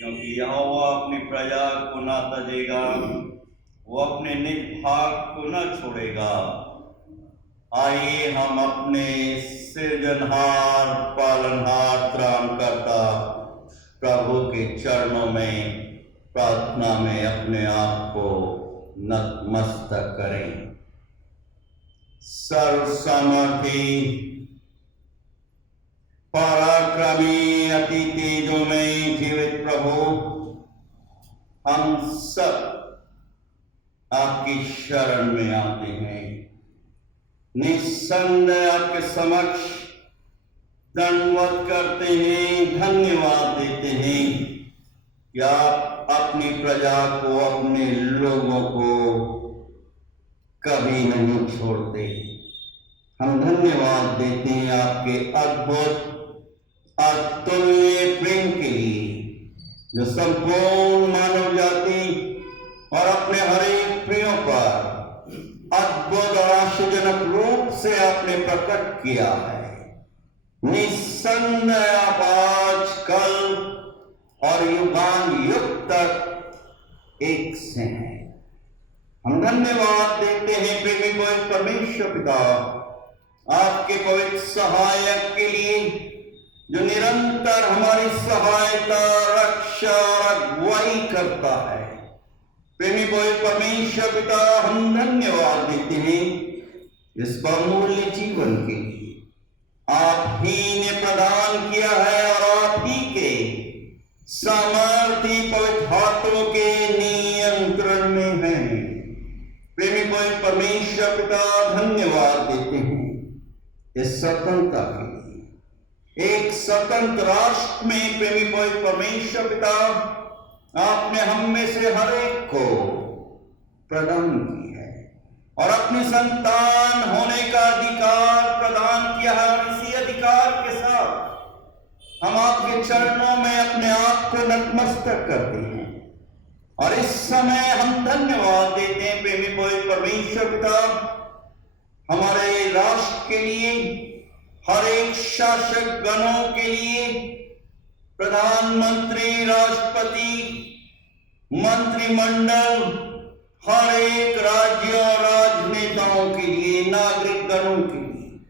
क्योंकि यहोवा अपनी प्रजा को न तजेगा, वो अपने निज भाग को न छोड़ेगा। आइए हम अपने सृजनहार, पालनहार, त्राणकर्ता प्रभु के चरणों में प्रार्थना में अपने आप को नतमस्तक करें। सर्वसामर्थी, पराक्रमी, अति तेजोमय जीवित प्रभु, हम सब आपकी शरण में आते हैं। निस्संदेह आपके समक्ष दंडवत करते हैं, धन्यवाद देते हैं कि आप अपनी प्रजा को, अपने लोगों को कभी नहीं छोड़ते। हम धन्यवाद देते हैं आपके अद्भुत अतुल्य प्रेम के लिए, जो संपूर्ण मानव जाति और अपने हर एक प्रियों पर अद्भुत और आश्चर्यजनक रूप से आपने प्रकट किया है। निस्संदेह आप आज, कल और युगान युग तक एक से हैं। हम धन्यवाद देते हैं प्रेमी पवित्र परमेश्वर पिता, आपके पवित्र सहायक के लिए, जो निरंतर हमारी सहायता, रक्षा और अगुवाई करता है। प्रेमी पवित्र परमेश्वर पिता, हम धन्यवाद देते हैं इस बहुमूल्य जीवन के लिए। आप ही ने प्रदान किया है और आप ही के सामर्थी पवित्र हाथों के नियंत्रण में है। प्रेमी पवित्र परमेश्वर पिता, धन्यवाद देते हैं इस स्वतंत्रता के लिए। एक स्वतंत्र राष्ट्र में प्रेमी पवित्र परमेश्वर पिता, आपने हम में से हर एक को प्रदान की है और अपनी संतान होने का अधिकार प्रदान किया है। और इसी अधिकार के साथ हम आपके चरणों में अपने आप को नतमस्तक करते हैं और इस समय हम धन्यवाद देते हैं प्रेमी पवित्र परमेश्वर पिता, हमारे राष्ट्र के लिए, हर एक शासक गणों के लिए, प्रधानमंत्री, राष्ट्रपति, मंत्रिमंडल, हर एक राज्य और राजनेताओं के लिए, नागरिक गणों के लिए,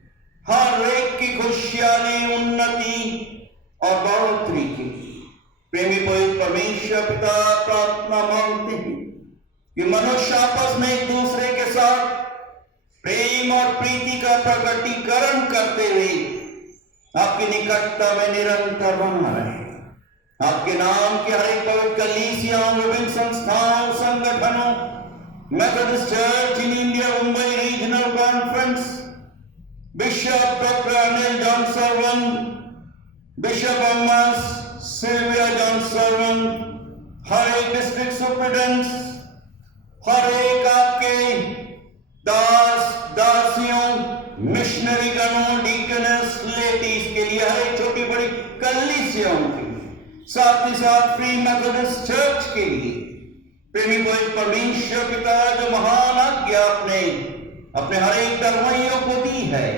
हर एक की खुशहाली, उन्नति और बढ़ोतरी के लिए प्रेमी पवित्र परमेश्वर पिता, प्रार्थना मांगते हैं कि मनुष्य आपस में एक दूसरे के साथ प्रेम और प्रीति का प्रकटीकरण करते हुए आपकी निकटता में निरंतर बना रहे। आपके नाम के हर एक पवित्र कलीसियाओं, विभिन्न संस्थाओं, संगठनों, Methodist church in India, Mumbai regional conference, bishop doctor Anil John Sarwan, bishop अम्मास सिल्विया जॉन सर्वन, हर एक डिस्ट्रिक्ट सुपरिटेंडेंट्स, हर एक आपके दास, दासियों, मिशनरी गणों, डीकनेस, लेडीज के लिए, हर एक छोटी बड़ी कलीसियाओं के लिए, साथ ही साथ फ्री मेथोडिस्ट चर्च के लिए प्रेमी पवित्र परमेश्वर पिता, जो महान आज्ञा आपने अपने हर एक धर्मियों को दी है,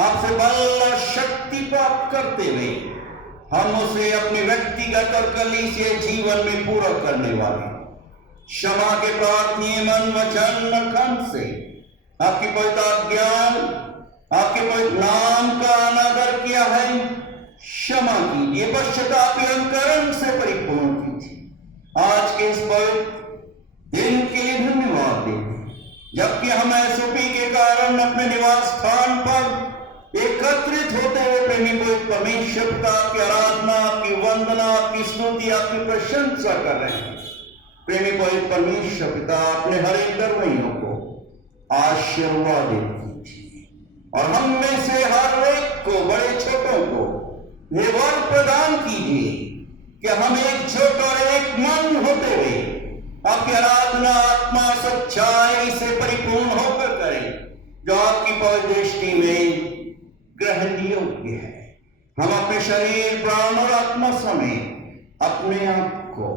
आपसे बल और शक्ति प्राप्त करते हुए हम उसे अपने व्यक्तिगत और कलीसिया जीवन में पूरा करने वाले क्षमा के प्रार्थनीय मन, वचन और कंठ से आपकी पवित्र ज्ञान, आपके पवित्र नाम का अनादर किया है। क्षमा कीजिए, पश्चाताप अंतकरण से परिपूर्ण कीजिए। आज के इस पवित्र दिन के लिए धन्यवाद देते, जबकि हम एसओपी के कारण अपने निवास स्थान पर एकत्रित होते हुए प्रेमी पवित्र परमेश्वर पिता की आराधना, आपकी वंदना, आपकी स्तुति, आपकी प्रशंसा कर रहे हैं। प्रेमी पवित्र परमेश्वर पिता, अपने हर एक धर्मियों को आशीर्वाद कीजिए और हम में से हर एक को, बड़े छोटों को, ये वर प्रदान कीजिए कि हम एकजुट और एक मन होते हुए आपकी आराधना आत्मा सच्चाई से परिपूर्ण होकर करें, जो आपकी पवित्र दृष्टि में ग्रहण योग्य है। हम अपने शरीर, प्राण और आत्मा समेत अपने आप को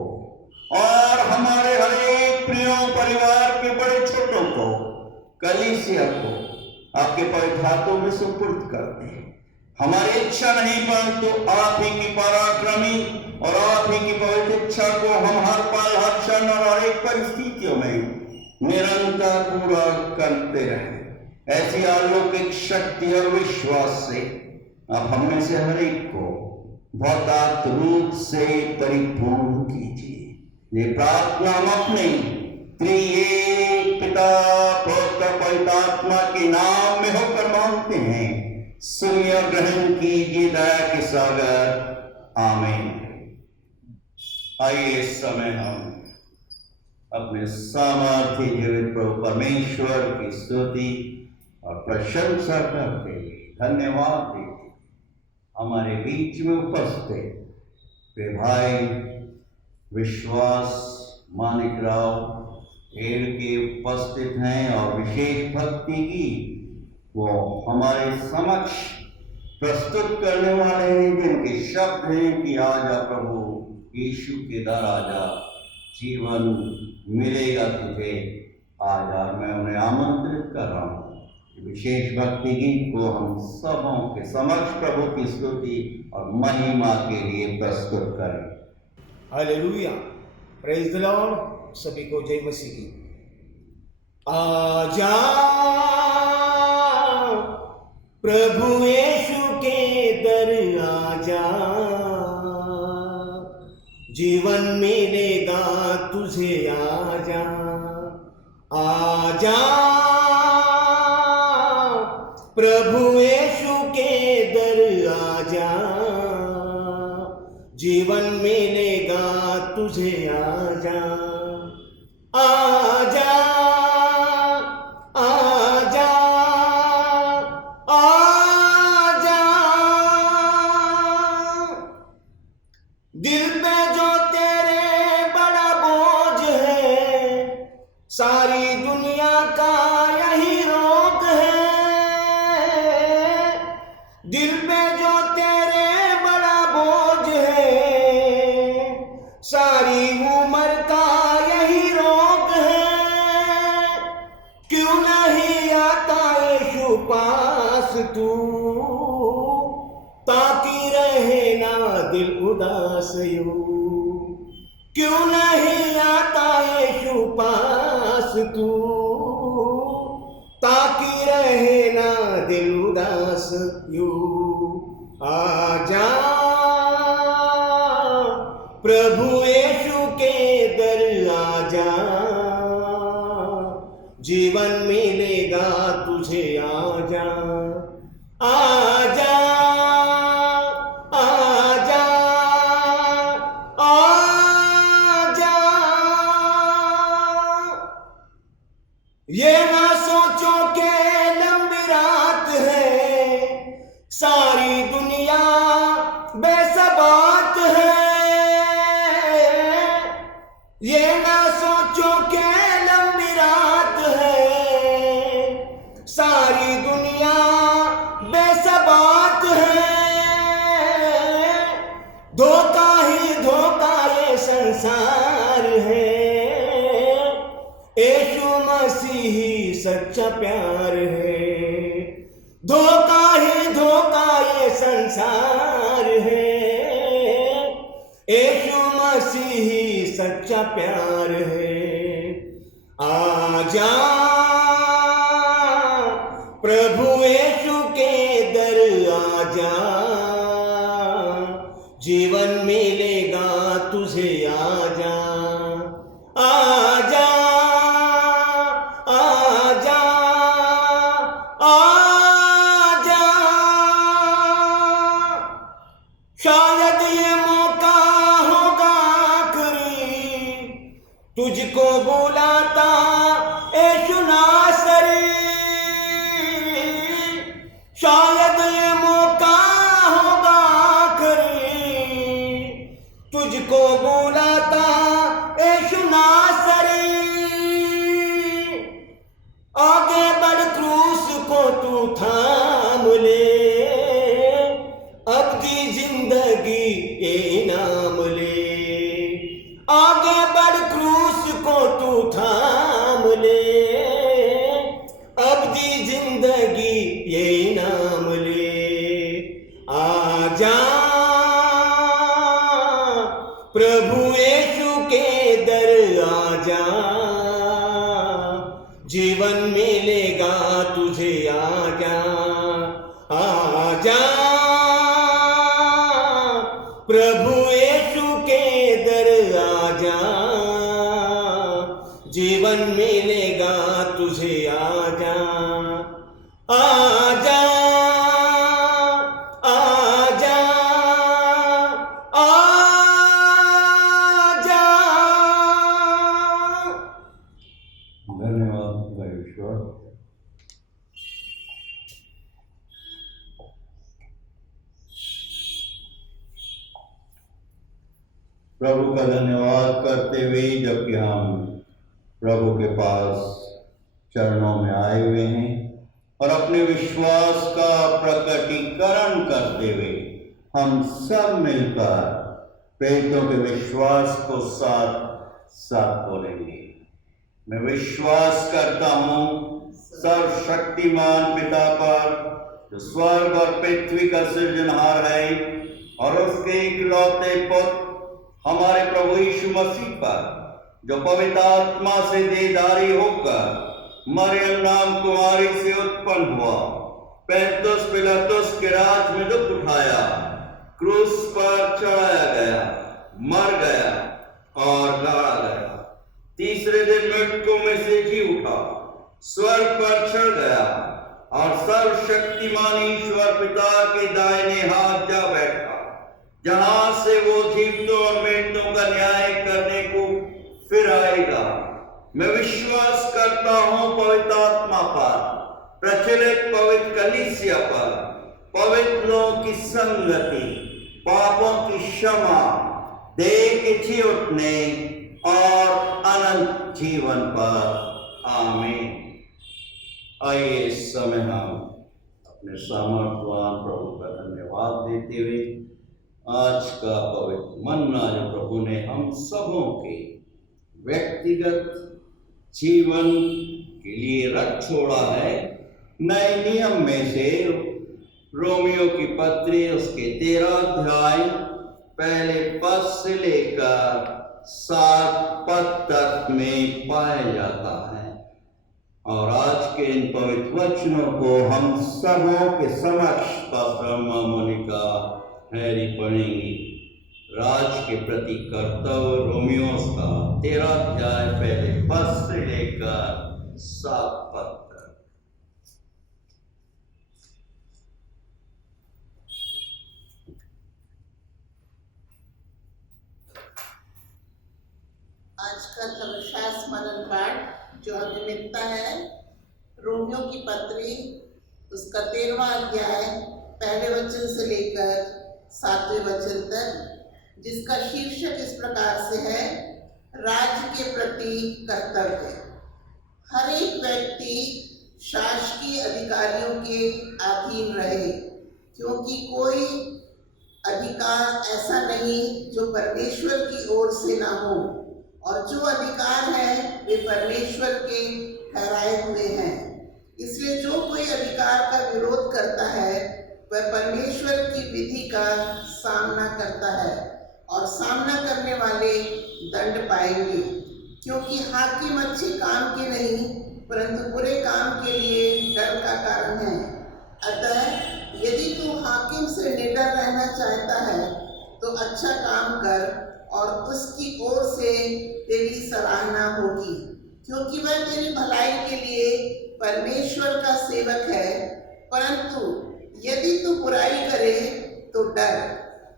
और हमारे हर एक प्रियों, परिवार के बड़े छोटों को, कलीसिया को आपके पवित्र हाथों में सुपुर्द करते हैं। हमारी इच्छा नहीं परंतु आप ही की पराक्रमी और आप ही की पवित्र इच्छा को हम हर पल हर क्षण और हर एक परिस्थितियों में निरंतर पूरा करते रहे। ऐसी अलौकिक शक्ति और विश्वास से आप हम में से हर एक को बहुत रूप से परिपूर्ण कीजिए। ये प्रार्थना हम अपने त्रिएक पिता पुत्र पवित्र आत्मा के नाम में होकर मांगते हैं। सुनिए और ग्रहण कीजिए दया के सागर। आमीन। आइए इस समय हम अपने सामर्थ्य जीवित प्रभु परमेश्वर की स्तुति और प्रशंसा करते हुए धन्यवाद देते हमारे बीच में उपस्थित वे भाई विश्वास मानिक राव एल के उपस्थित हैं और विशेष भक्ति की वो हमारे समक्ष प्रस्तुत करने वाले हैं, जिनके शब्द हैं कि आजा प्रभु यीशु के दर आजा, जीवन मिलेगा तुझे आजा। मैं उन्हें आमंत्रित कर रहा हूँ विशेष भक्ति गीत को हम सबों के समक्ष प्रभु की स्तुति और महिमा के लिए प्रस्तुत करें। Hallelujah, praise the Lord. सभी को जय मसीह की। आजा प्रभु यीशु के दर आजा, जीवन मिलेगा तुझे आजा। आजा प्रभु यीशु के दर आजा, जीवन मिलेगा तुझे आजा। आजा आजा आजा, दिल पे जो तेरे बड़ा बोझ है, सारी दुनिया का यही रोग है। दिल पे जो तेरे बड़ा बोझ है, सारी उम्र का यही रोग है। क्यों नहीं आता यीशु पास तू, ताकि रहे ना दिल उदास यूं। क्यों नहीं आता यीशु पास तू, ताकि रहे ना दिल उदास यूं। आजा प्रभु यीशु के दर आजा, जीवन मिलेगा तुझे आजा। आजा आजा आजा, ये ना सोचो के लंबी रात है, सारी दुनिया बेसबात है। ये ना सोचो के लंबी रात है, सारी दुनिया बेसबात है। धोखा ही धोखा ये संसार है, यीशु मसीह सच्चा प्यार है। धोखा ही धोखा ये संसार है, यीशु मसीह सच्चा प्यार है। आजा प्रभु यीशु के दर आजा, जीवन मिलेगा तुझे आजा। आजा आजा आजा, शायद ये मौका होगा आखिरी, तुझको बुलाता यीशु नासरी। शायद ये मौका होगा आखिरी, तुझको बुलाता यीशु नासरी। आगे बढ़ क्रूस को तू थाम ले, अब की जिंदगी ये इनाम ले। आगे बढ़ क्रूस को तू थाम ले, अब की जिंदगी ये इनाम ले। प्रभु यीशु के दर आजा, जीवन मिलेगा तुझे, आजा आजा। प्रभु यीशु के दर आजा, जीवन मिलेगा तुझे, आजा आजा आजा आजा। धन्यवाद ईश्वर। प्रभु का धन्यवाद करते हुए जबकि हम प्रभु के पास चरणों में आए हुए हैं और अपने विश्वास का प्रकटीकरण करते हुए हम सब मिलकर प्रेरितों के विश्वास को साथ साथ बोलेंगे। मैं विश्वास करता हूँ सर्वशक्तिमान पिता पर, जो स्वर्ग और पृथ्वी का सृजनहार है, और उसके इकलौते पुत्र हमारे प्रभु यीशु मसीह पर, जो पवित्र आत्मा से देहधारी होकर मरियम नाम कुमारी से उत्पन्न हुआ, पैंतुस पिलातुस के राज में दुख उठाया, क्रूस पर चढ़ाया गया, मर गया और गाड़ा गया, तीसरे दिन मृतकों में से जी उठा, स्वर्ग पर चढ़ गया और सर्वशक्तिमान ईश्वर पिता के दाहिने हाथ जा बैठा, जहां से वो जीवितों और मृतों का न्याय करने को फिर आएगा। मैं विश्वास करता हूँ पवित्र आत्मा पर, प्रचलित पवित्र कलीसिया पर, पवित्र लोगों की संगति, पापों की क्षमा, देह के जी उठने और अनंत जीवन पर। आमीन। आइए इस समय हम अपने सामर्थवान प्रभु का धन्यवाद देते हुए आज का पवित्र मन्ना जो प्रभु ने हम सबों के व्यक्तिगत जीवन के लिए रख छोड़ा है, नए नियम में से रोमियो की पत्री उसके 13 अध्याय पहले पद से लेकर 7 पद तक में पाया जाता है। और आज के इन पवित्र वचनों को हम सबों के समक्ष पास्टर मोनिका हैरी पढ़ेंगी। राज के प्रति कर्तव्य रोमियोस का 13 अध्याय पहले पद से लेकर 7 पद तक। आज का धर्मशास्त्र स्मरण पाठ जो हमें मिलता है रोमियो की पत्री उसका 13वां अध्याय पहले वचन से लेकर 7वें वचन तक, जिसका शीर्षक इस प्रकार से है, राज्य के प्रति कर्तव्य। हर एक व्यक्ति शासकीय अधिकारियों के अधीन रहे, क्योंकि कोई अधिकार ऐसा नहीं जो परमेश्वर की ओर से ना हो, और जो अधिकार है वे परमेश्वर के ठहराए हुए हैं। इसलिए जो कोई अधिकार का विरोध करता है वह परमेश्वर की विधि का सामना करता है, और सामना करने वाले दंड पाएंगे, क्योंकि हाकिम अच्छे काम के नहीं परंतु बुरे काम के लिए डर का कारण है। अतः यदि तू हाकिम से निडर रहना चाहता है तो अच्छा काम कर, और उसकी ओर से तेरी सराहना होगी, क्योंकि वह तेरी भलाई के लिए परमेश्वर का सेवक है। परंतु यदि तू बुराई करे तो डर,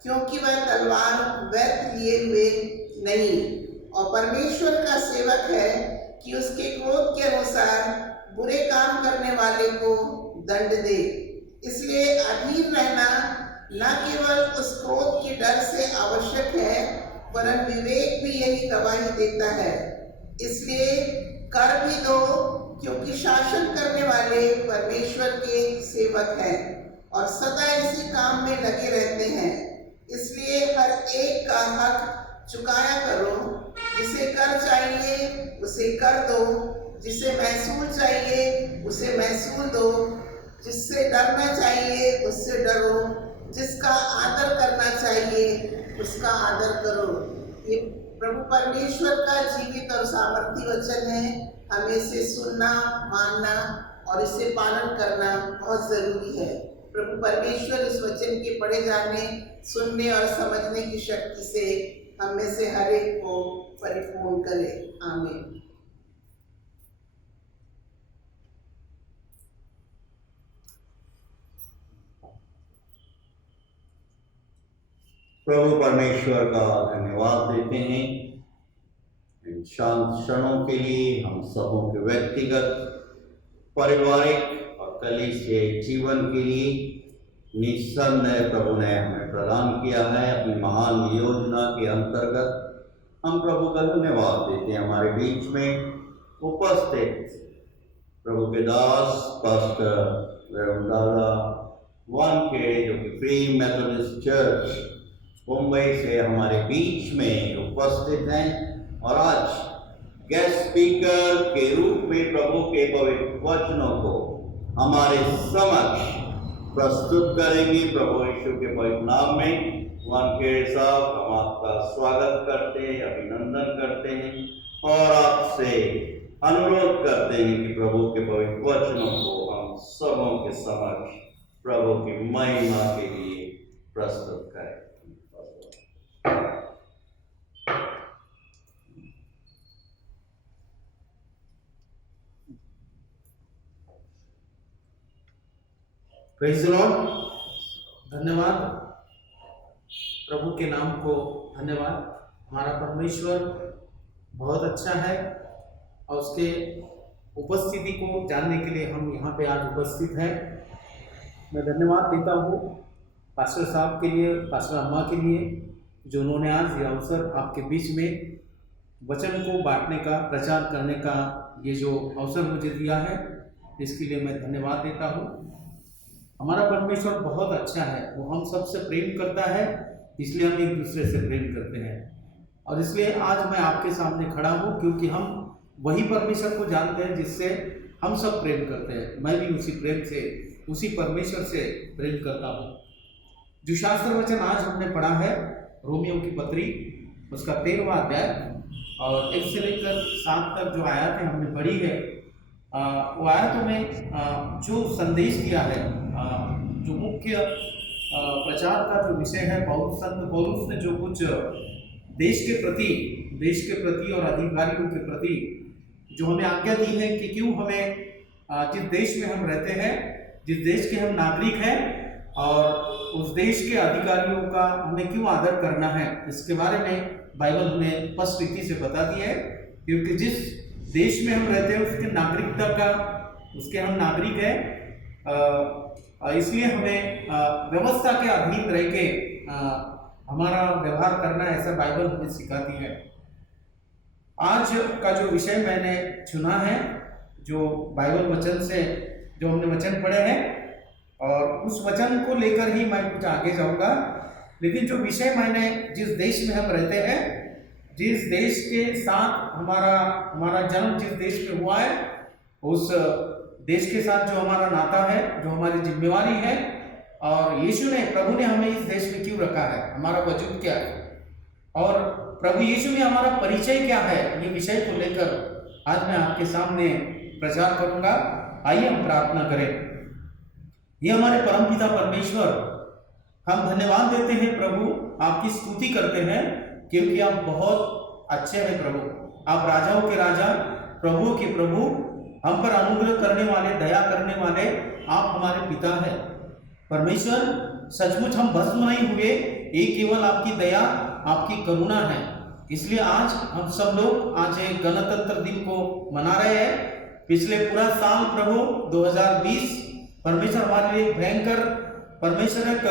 क्योंकि वह तलवार व्यर्थ लिए हुए नहीं, और परमेश्वर का सेवक है कि उसके क्रोध के अनुसार बुरे काम करने वाले को दंड दे। इसलिए अधीर रहना न केवल उस क्रोध के डर से आवश्यक है, वरन विवेक भी यही गवाही देता है। इसलिए कर भी दो, क्योंकि शासन करने वाले परमेश्वर के सेवक हैं और सदा इसी काम में लगे रहते हैं। इसलिए हर एक का हक चुकाया करो, जिसे कर चाहिए उसे कर दो, जिसे महसूल चाहिए उसे महसूल दो, जिससे डरना चाहिए उससे डरो, जिसका आदर करना चाहिए उसका आदर करो, ये प्रभु परमेश्वर का जीवित और सामर्थी वचन है। हमें इसे सुनना, मानना और इससे पालन करना बहुत जरूरी है। प्रभु परमेश्वर इस वचन के पढ़े जाने, सुनने और समझने की शक्ति से हम में से हर एक को परिपूर्ण करे। आमीन। प्रभु परमेश्वर का धन्यवाद देते हैं इन शांत क्षणों के लिए। हम सबों के व्यक्तिगत, पारिवारिक और कलीसियाई जीवन के लिए निस्संदेह प्रभु ने हमें प्रदान किया है। अपनी महान योजना के अंतर्गत हम प्रभु का धन्यवाद देते हैं। हमारे बीच में उपस्थित प्रभु के दास पास्टर दादा वानखेड़े, जो कि फ्री मेथोडिस्ट चर्च मुंबई से हमारे बीच में उपस्थित हैं और आज गेस्ट स्पीकर के रूप में प्रभु के पवित्र वचनों को हमारे समक्ष प्रस्तुत करेंगे। प्रभु यीशु के पवित्र नाम में वानखेड़े साहब, हम आपका स्वागत करते हैं, अभिनंदन करते हैं और आपसे अनुरोध करते हैं कि प्रभु के पवित्र वचनों को हम सबों के समक्ष प्रभु की महिमा के लिए प्रस्तुत करें। Praise the Lord. धन्यवाद, प्रभु के नाम को धन्यवाद। हमारा परमेश्वर बहुत अच्छा है और उसके उपस्थिति को जानने के लिए हम यहाँ पे आज उपस्थित हैं। मैं धन्यवाद देता हूँ पास्टर साहब के लिए, पास्टर अम्मा के लिए, जो उन्होंने आज ये अवसर आपके बीच में वचन को बांटने का, प्रचार करने का ये जो अवसर मुझे दिया है, इसके लिए मैं धन्यवाद देता हूँ। हमारा परमेश्वर बहुत अच्छा है, वो हम सबसे प्रेम करता है, इसलिए हम एक दूसरे से प्रेम करते हैं। और इसलिए आज मैं आपके सामने खड़ा हूँ क्योंकि हम वही परमेश्वर को जानते हैं जिससे हम सब प्रेम करते हैं। मैं भी उसी प्रेम से, उसी परमेश्वर से प्रेम करता हूँ। जो शास्त्र वचन आज हमने पढ़ा है रोमियो की पत्री, उसका 13वां अध्याय और 1 से लेकर 7 तक जो आयतें हमने पढ़ी है, वो आयतों में जो संदेश दिया है, जो मुख्य प्रचार का जो विषय है, संत पौलुस ने जो कुछ देश के प्रति और अधिकारियों के प्रति जो हमें आज्ञा दी है कि क्यों हमें जिस देश में हम रहते हैं, जिस देश के हम नागरिक हैं और उस देश के अधिकारियों का हमें क्यों आदर करना है, इसके बारे में बाइबल हमें स्पष्ट रीति से बताती है। क्योंकि जिस देश में हम रहते हैं उसके नागरिकता का, उसके हम नागरिक हैं, इसलिए हमें व्यवस्था के अधीन रह के हमारा व्यवहार करना, ऐसा बाइबल हमें सिखाती है। आज का जो विषय मैंने चुना है, जो बाइबल वचन से जो हमने वचन पढ़े हैं, और उस वचन को लेकर ही मैं कुछ आगे जाऊंगा। लेकिन जो विषय मैंने, जिस देश में हम रहते हैं, जिस देश के साथ हमारा जन्म जिस देश में हुआ है, उस देश के साथ जो हमारा नाता है, जो हमारी जिम्मेवारी है, और यीशु ने, प्रभु ने हमें इस देश में क्यों रखा है, हमारा वजूद क्या है, और प्रभु यीशु में हमारा परिचय क्या है, ये विषय को लेकर आज मैं आपके सामने प्रचार करूंगा। आइए हम प्रार्थना करें। ये हमारे परमपिता परमेश्वर, हम धन्यवाद देते हैं प्रभु, आपकी स्तुति करते हैं क्योंकि आप बहुत अच्छे हैं प्रभु। आप राजाओं के राजा, प्रभुओं के प्रभु, हम पर अनुग्रह करने वाले, दया करने वाले आप हमारे पिता हैं परमेश्वर। सचमुच हम भस्म नहीं हुए, ये केवल आपकी दया, आपकी करुणा है। इसलिए आज हम सब लोग आज एक गणतंत्र दिन को मना रहे हैं। पिछले पूरा साल प्रभु 2020 परमेश्वर हमारे लिए भयंकर, परमेश्वर एक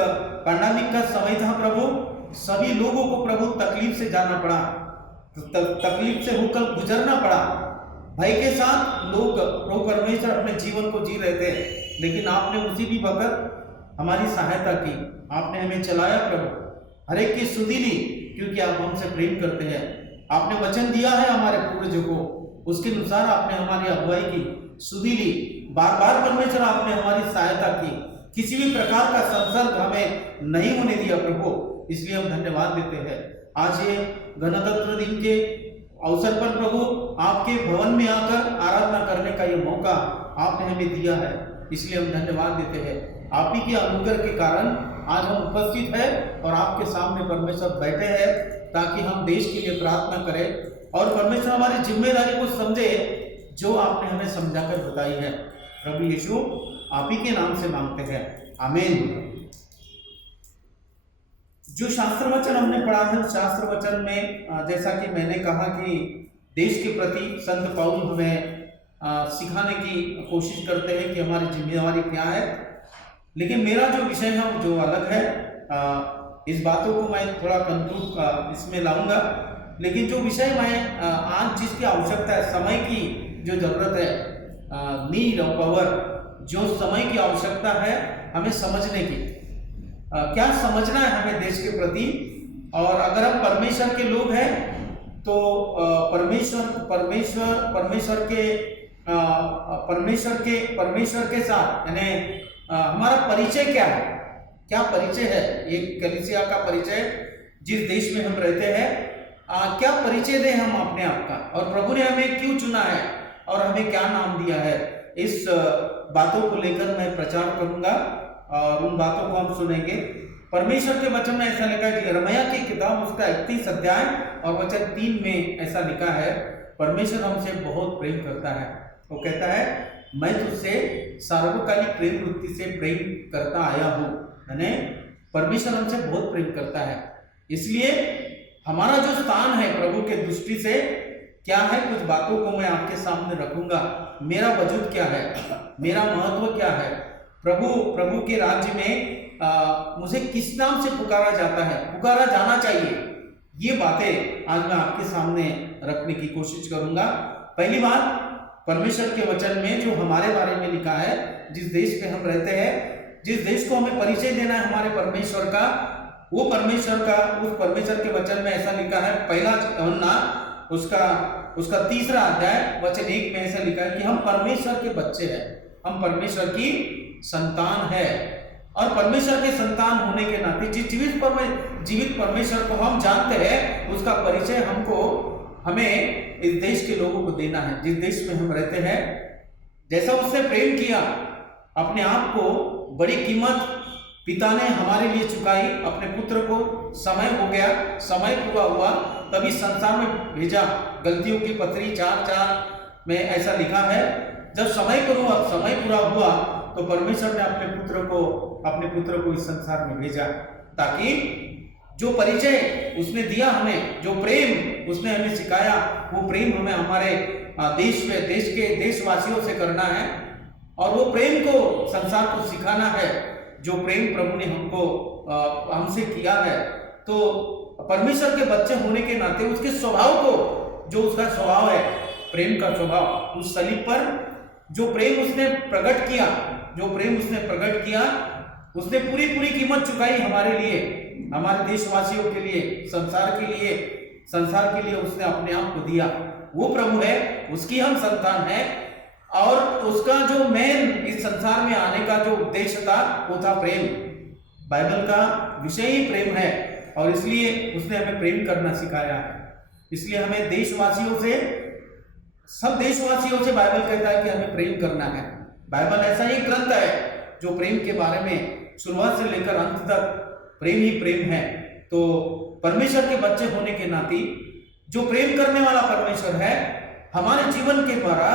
पैंडेमिक का समय था प्रभु। सभी लोगों को प्रभु तकलीफ से जाना पड़ा, तकलीफ से होकर गुजरना पड़ा। भय के साथ लोग प्रभु परमेश्वर अपने जीवन को जी रहे थे, लेकिन आपने उसी भी वक्त हमारी सहायता की, आपने हमें चलाया प्रभु, हर एक की सुधि ली, क्योंकि आप हमसे प्रेम करते हैं। आपने वचन दिया है हमारे पूर्वजों को, उसके अनुसार आपने हमारी अगुवाई की, सुधि ली। बार बार परमेश्वर आपने हमारी सहायता की, किसी भी प्रकार का संसर्ग हमें नहीं होने दिया प्रभु, इसलिए हम धन्यवाद देते हैं। आज ये गणतंत्र दिन के अवसर पर प्रभु आपके भवन में आकर आराधना करने का ये मौका आपने हमें दिया है, इसलिए हम धन्यवाद देते हैं। आप ही के अनुग्रह के कारण आज हम उपस्थित हैं और आपके सामने परमेश्वर बैठे हैं ताकि हम देश के लिए प्रार्थना करें और परमेश्वर हमारी जिम्मेदारी को समझे जो आपने हमें समझाकर बताई है। प्रभु यीशु आप ही के नाम से मांगते हैं, आमीन। जो शास्त्र वचन हमने पढ़ा है, शास्त्र वचन में जैसा कि मैंने कहा कि देश के प्रति संत पौल हमें सिखाने की कोशिश करते हैं कि हमारी जिम्मेदारी क्या है, लेकिन मेरा जो विषय है जो अलग है। इस बातों को मैं थोड़ा कंक्लूड इसमें लाऊंगा, लेकिन जो विषय मैं आज जिसकी आवश्यकता है, समय की जो जरूरत है, नीड ऑफ पावर, जो समय की आवश्यकता है हमें समझने की, क्या समझना है हमें देश के प्रति। और अगर हम परमेश्वर के लोग हैं तो परमेश्वर के साथ यानी हमारा परिचय क्या है, क्या परिचय है, एक कलीसिया का परिचय जिस देश में हम रहते हैं, क्या परिचय दें हम अपने आप का, और प्रभु ने हमें क्यों चुना है और हमें क्या नाम दिया है। इस बातों को लेकर मैं प्रचार करूंगा और उन बातों को हम सुनेंगे। परमेश्वर के वचन में ऐसा लिखा है कि यिर्मयाह की किताब उसका 31 अध्याय और वचन 3 में ऐसा लिखा है, परमेश्वर हमसे बहुत प्रेम करता है। वो कहता है, मैं तुझसे सार्वकालिक प्रेम वृत्ति से प्रेम करता आया हूँ। यानी परमेश्वर हमसे बहुत प्रेम करता है, इसलिए हमारा जो स्थान है प्रभु के दृष्टि से क्या है, कुछ बातों को मैं आपके सामने रखूंगा। मेरा वजूद क्या है, मेरा महत्व क्या है, प्रभु के राज्य में मुझे किस नाम से पुकारा जाता है, पुकारा जाना चाहिए, ये बातें आज मैं आपके सामने रखने की कोशिश करूंगा। पहली बात, परमेश्वर के वचन में जो हमारे बारे में लिखा है, जिस देश पे हम रहते हैं, जिस देश को हमें परिचय देना है हमारे परमेश्वर का, वो उस परमेश्वर के वचन में ऐसा लिखा है, पहला यूहन्ना उसका 3 अध्याय वचन 1 में ऐसा लिखा है कि हम परमेश्वर के बच्चे हैं, हम परमेश्वर की संतान है। और परमेश्वर के संतान होने के नाते जिस जीवित परमेश्वर को हम जानते हैं, उसका परिचय हमें इस देश के लोगों को देना है, जिस देश में हम रहते हैं। जैसा उसने प्रेम किया, अपने आप को बड़ी कीमत पिता ने हमारे लिए चुकाई, अपने पुत्र को समय हो गया, समय पूरा हुआ तभी संसार में भेजा। गलतियों की पत्री 4:4 में ऐसा लिखा है, जब समय पूरा हुआ तो परमेश्वर ने अपने पुत्र को इस संसार में भेजा, ताकि जो परिचय उसने दिया हमें, जो प्रेम उसने हमें सिखाया, वो प्रेम हमें हमारे देश के देशवासियों से करना है, और वो प्रेम को संसार को सिखाना है, जो प्रेम प्रभु ने हमसे किया है। तो परमेश्वर के बच्चे होने के नाते उसके स्वभाव को, जो उसका स्वभाव है, प्रेम का स्वभाव, उस सलीब पर जो प्रेम उसने प्रकट किया, उसने पूरी कीमत चुकाई हमारे लिए, हमारे देशवासियों के लिए, संसार के लिए उसने अपने आप को दिया। वो प्रभु है, उसकी हम संतान हैं, और उसका जो मेन इस संसार में आने का जो उद्देश्य था वो था प्रेम। बाइबल का विषय ही प्रेम है, और इसलिए उसने हमें प्रेम करना सिखाया है। इसलिए हमें सब देशवासियों से बाइबल कहता है कि हमें प्रेम करना है। बाइबल ऐसा ही ग्रंथ है जो प्रेम के बारे में शुरुआत से लेकर अंत तक प्रेम ही प्रेम है। तो परमेश्वर के बच्चे होने के नाते जो प्रेम करने वाला परमेश्वर है, हमारे जीवन के द्वारा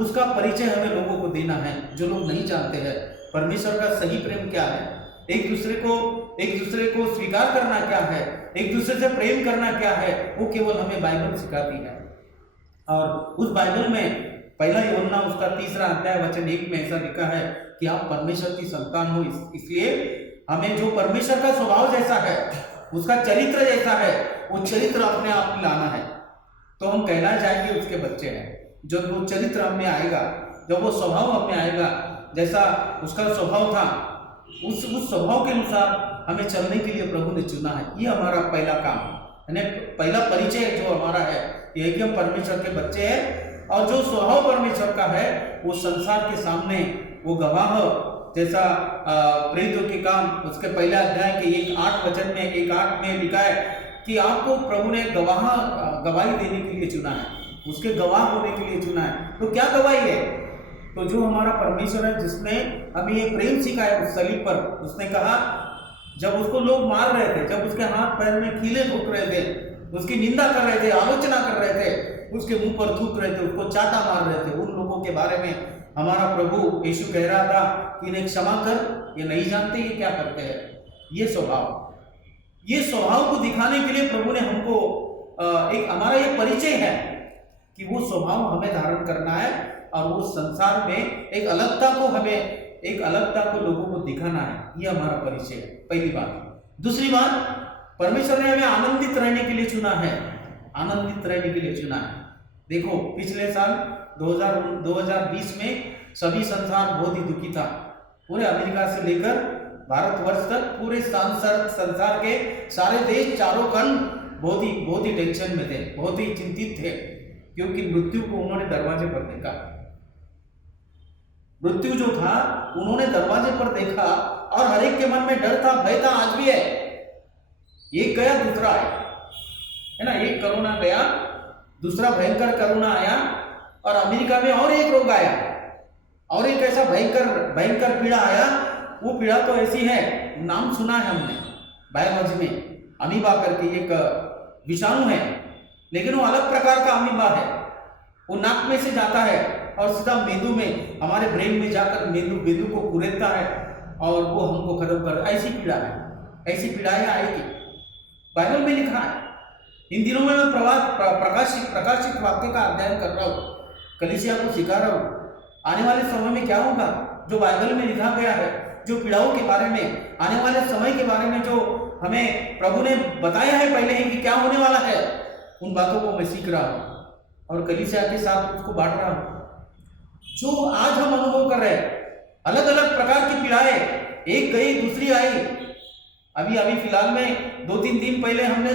उसका परिचय हमें लोगों को देना है, जो लोग नहीं जानते हैं परमेश्वर का सही प्रेम क्या है, एक दूसरे को स्वीकार करना क्या है, एक दूसरे से प्रेम करना क्या है, वो केवल हमें बाइबल सिखाती है। और उस बाइबल में पहला यूहन्ना उसका 3 अध्याय वचन 1 में ऐसा लिखा है कि आप परमेश्वर की संतान हो, इसलिए हमें जो परमेश्वर का स्वभाव जैसा है, उसका चरित्र जैसा है, वो चरित्र अपने आप में लाना है, तो हम कहना जाएंगे उसके बच्चे हैं। जब वो चरित्र हमें आएगा, जब वो स्वभाव हमें आएगा, जैसा उसका स्वभाव था, उस स्वभाव के अनुसार हमें चलने के लिए प्रभु ने चुना है। ये हमारा पहला काम, यानी पहला परिचय जो हमारा है, ये कि हम परमेश्वर के बच्चे हैं, और जो स्वभाव परमेश्वर का है वो संसार के सामने वो गवाह, जैसा प्रेरितों के काम उसके पहले अध्याय के 1:8 में लिखा है कि आपको प्रभु ने गवाही देने के लिए चुना है, उसके गवाह होने के लिए चुना है। तो क्या गवाही है? तो जो हमारा परमेश्वर है, जिसने हमें ये प्रेम सिखाया उस सलीब पर, उसने कहा जब उसको लोग मार रहे थे, जब उसके हाथ पैर में कीले ठोक रहे थे, उसकी निंदा कर रहे थे, आलोचना कर रहे थे, उसके मुंह पर थूक रहे थे, उसको चाटा मार रहे थे, उन लोगों के बारे में हमारा प्रभु यीशु कह रहा था कि इन्हें क्षमा कर, ये नहीं जानते ये क्या करते हैं। ये स्वभाव को दिखाने के लिए प्रभु ने हमको एक हमारा ये परिचय है कि वो स्वभाव हमें धारण करना है और वो संसार में एक अलगता को लोगों को दिखाना है। ये हमारा परिचय है, पहली बात। दूसरी बात, परमेश्वर ने हमें आनंदित रहने के लिए चुना है, आनंदित रहने के लिए चुना है। देखो पिछले साल 2020 में सभी संसार बहुत ही दुखी था, पूरे अमेरिका से लेकर भारतवर्ष तक पूरे संसार के सारे देश, चारों खंड बहुत ही टेंशन में थे, बहुत ही चिंतित थे, क्योंकि मृत्यु को उन्होंने दरवाजे पर देखा। मृत्यु जो था उन्होंने दरवाजे पर देखा और हर एक के मन में डर था, भय था, आज भी है। एक गया दूसरा आया, है ना, एक कोरोना गया, दूसरा भयंकर कोरोना आया, और अमेरिका में और एक रोग आया, और एक ऐसा भयंकर पीड़ा आया। वो पीड़ा तो ऐसी है, नाम सुना है हमने बायोलॉजी में, अमीबा करके एक विषाणु है, लेकिन वो अलग प्रकार का अमीबा है। वो नाक में से जाता है और सीधा मेंदू में, हमारे ब्रेन में जाकर मेंदू को कुरेदता है और वो हमको खत्म कर। ऐसी पीड़ा है, ऐसी पीड़ाएं आएगी, बाइबल में लिखा है। इन दिनों में मैं प्रकाशित वाक्य का अध्ययन कर रहा हूँ, कलीसिया को सिखा रहा हूँ। आने वाले समय में क्या होगा, जो बाइबल में लिखा गया है, जो पीड़ाओं के बारे में, आने वाले समय के बारे में जो हमें प्रभु ने बताया है पहले ही कि क्या होने वाला है, उन बातों को मैं सीख रहा हूँ और कलीसिया के साथ उसको बांट रहा हूँ। जो आज हम अनुभव कर रहे हैं, अलग अलग प्रकार की पीड़ाएं, एक गई दूसरी आई। अभी फिलहाल में 2-3 दिन पहले हमने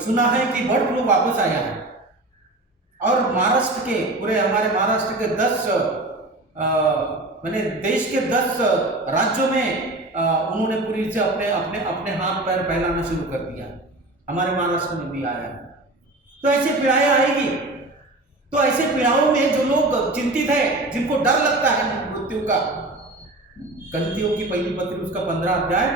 सुना है कि बर्ड फ्लू वापस आया है, और महाराष्ट्र के पूरे हमारे महाराष्ट्र के 10 देश के 10 राज्यों में उन्होंने पूरी से अपने हाथ पैर फैलाना शुरू कर दिया। हमारे महाराष्ट्र में भी आया है। तो ऐसी पीड़ाएं आएगी। तो ऐसे पीड़ाओं में जो लोग चिंतित है, जिनको डर लगता है मृत्यु का, गलतियों की पहली पत्री उसका 15 अध्याय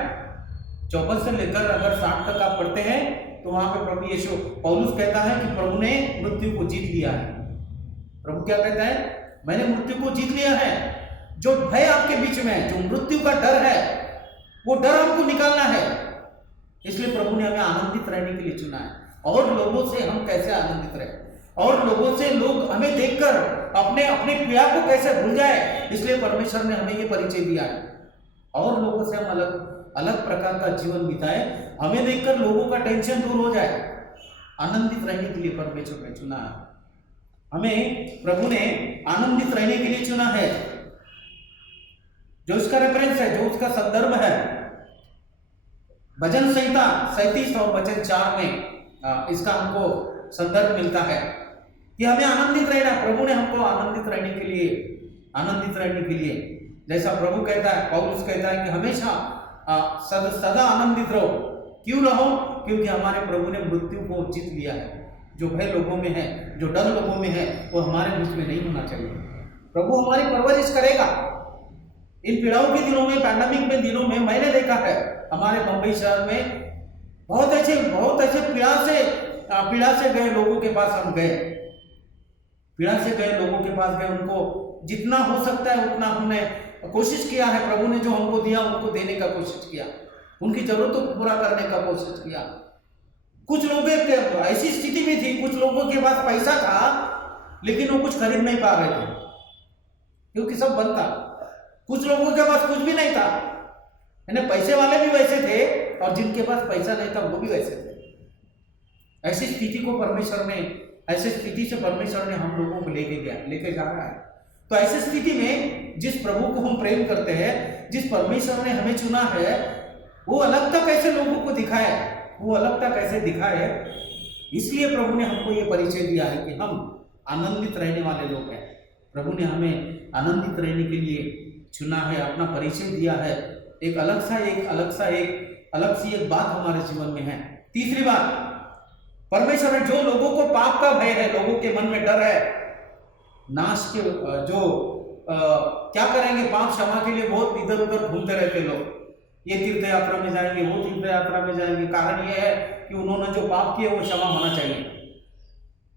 54 से लेकर अगर 60 तक आप पढ़ते हैं तो वहां पे प्रभु यीशु पौलुस कहता है कि प्रभु ने मृत्यु को जीत लिया है। प्रभु क्या कहता है? मैंने मृत्यु को जीत लिया है। जो भय आपके बीच में है, जो मृत्यु का डर है, वो डर हमको निकालना है। इसलिए प्रभु ने हमें आनंदित रहने के लिए चुना है। और लोगों से हम कैसे आनंदित रहे, और लोगों से लोग हमें देखकर अपने पीड़ा को कैसे भूल जाए, इसलिए परमेश्वर ने हमें ये परिचय दिया है। और लोगों से हम अलग प्रकार का जीवन बिताए, हमें देखकर लोगों का टेंशन दूर हो जाए। आनंदित रहने के लिए परमेश्वर ने चुना है हमें। प्रभु ने आनंदित रहने के लिए चुना है। जो इसका रेफरेंस है, जो उसका संदर्भ है, भजन संहिता 37 और वचन 4 में इसका हमको संदर्भ मिलता है कि हमें आनंदित रहना। प्रभु ने हमको आनंदित रहने के लिए, जैसा प्रभु कहता है, पौलुस कहता है कि हमेशा सदा आनंदित रहो। क्यों रहो? क्योंकि हमारे प्रभु ने मृत्यु को जीत लिया है। जो भय लोगों में है, जो डर लोगों में है, वो हमारे बीच में नहीं होना चाहिए। प्रभु हमारी परवरिश करेगा। इन पीड़ाओं के दिनों में, पैंडेमिक में दिनों में मैंने देखा है हमारे बंबई शहर में बहुत ऐसे पीड़ा से गए लोगों के पास हम गए, उनको जितना हो सकता है उतना हमने कोशिश किया है। प्रभु ने जो हमको दिया उनको देने का कोशिश किया, उनकी जरूरतों को पूरा करने का कोशिश किया। कुछ लोग ऐसी स्थिति में थी, कुछ लोगों के पास पैसा था लेकिन वो कुछ खरीद नहीं पा रहे थे क्योंकि सब बंद था। कुछ लोगों के पास कुछ भी नहीं था, यानी पैसे वाले भी वैसे थे और जिनके पास पैसा नहीं था वो भी वैसे थे। ऐसी स्थिति से परमेश्वर ने हम लोगों को लेके जा रहा है। तो ऐसी स्थिति में जिस प्रभु को हम प्रेम करते हैं, जिस परमेश्वर ने हमें चुना है, वो अलगता कैसे लोगों को दिखाए, इसलिए प्रभु ने हमको ये परिचय दिया है कि हम आनंदित रहने वाले लोग हैं। प्रभु ने हमें आनंदित रहने के लिए चुना है, अपना परिचय दिया है एक अलग सी एक बात हमारे जीवन में है। तीसरी बात, परमेश्वर ने जो लोगों को पाप का भय है, लोगों के मन में डर है, नाश के क्या करेंगे, पाप क्षमा के लिए बहुत इधर उधर घूमते रहते लोग, ये तीर्थ यात्रा में जाएंगे, वो तीर्थ यात्रा में जाएंगे। कारण ये है कि उन्होंने जो पाप किए वो क्षमा होना चाहिए।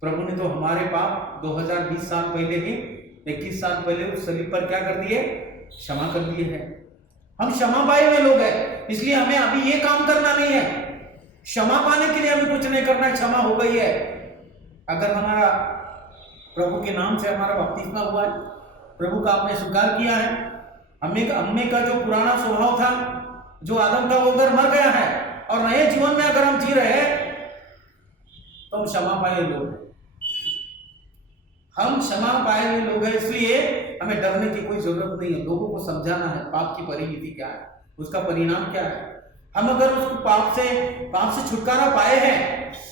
प्रभु ने तो हमारे पाप 2020 साल पहले ही, 21 साल पहले उस सलीब पर क्या कर दिए, क्षमा कर दिए हैं। हम क्षमा पाए हुए लोग हैं, इसलिए हमें अभी ये काम करना नहीं है, क्षमा पाने के लिए हमें कुछ नहीं करना है, क्षमा हो गई है। अगर हमारा प्रभु के नाम से हमारा बपतिस्मा हुआ है, प्रभु का आपने स्वीकार किया है, हमें का जो पुराना स्वभाव था, जो आदम का, वो अगर मर गया है और नए जीवन में अगर हम जी रहे हैं तो हम क्षमा पाए लोग हैं, हम क्षमा पाए हुए लोग हैं। इसलिए हमें डरने की कोई जरूरत नहीं है। लोगों को समझाना है पाप की परिणति क्या है, उसका परिणाम क्या है। हम अगर उसको पाप से छुटकारा पाए हैं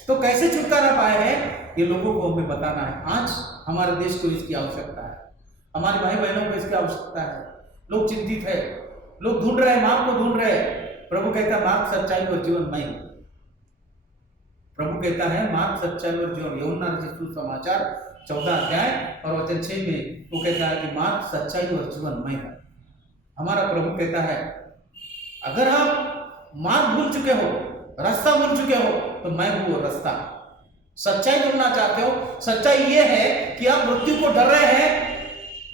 तो कैसे छुटकारा पाए हैं, ये लोगों को हमें बताना है। आज हमारे देश को इसकी आवश्यकता है, हमारे भाई बहनों को इसकी आवश्यकता है। लोग चिंतित है, लोग ढूंढ रहे हैं, मार्ग को ढूंढ रहे हैं। प्रभु कहता है मार्ग, सच्चाई और जीवन मैं हूं। प्रभु कहता है मार्ग, सच्चाई और जीवन। यूहन्ना रचित सुसमाचार 14 अध्याय और वचन 6 में वो कहता है कि मार्ग, सच्चाई और जीवन मैं हूं। हमारा प्रभु कहता है अगर आप मार्ग भूल चुके हो, रास्ता भूल चुके हो, तो मैं हूं वो रास्ता। सच्चाई ढूंढना चाहते हो, सच्चाई ये है कि आप मृत्यु को डर रहे हैं,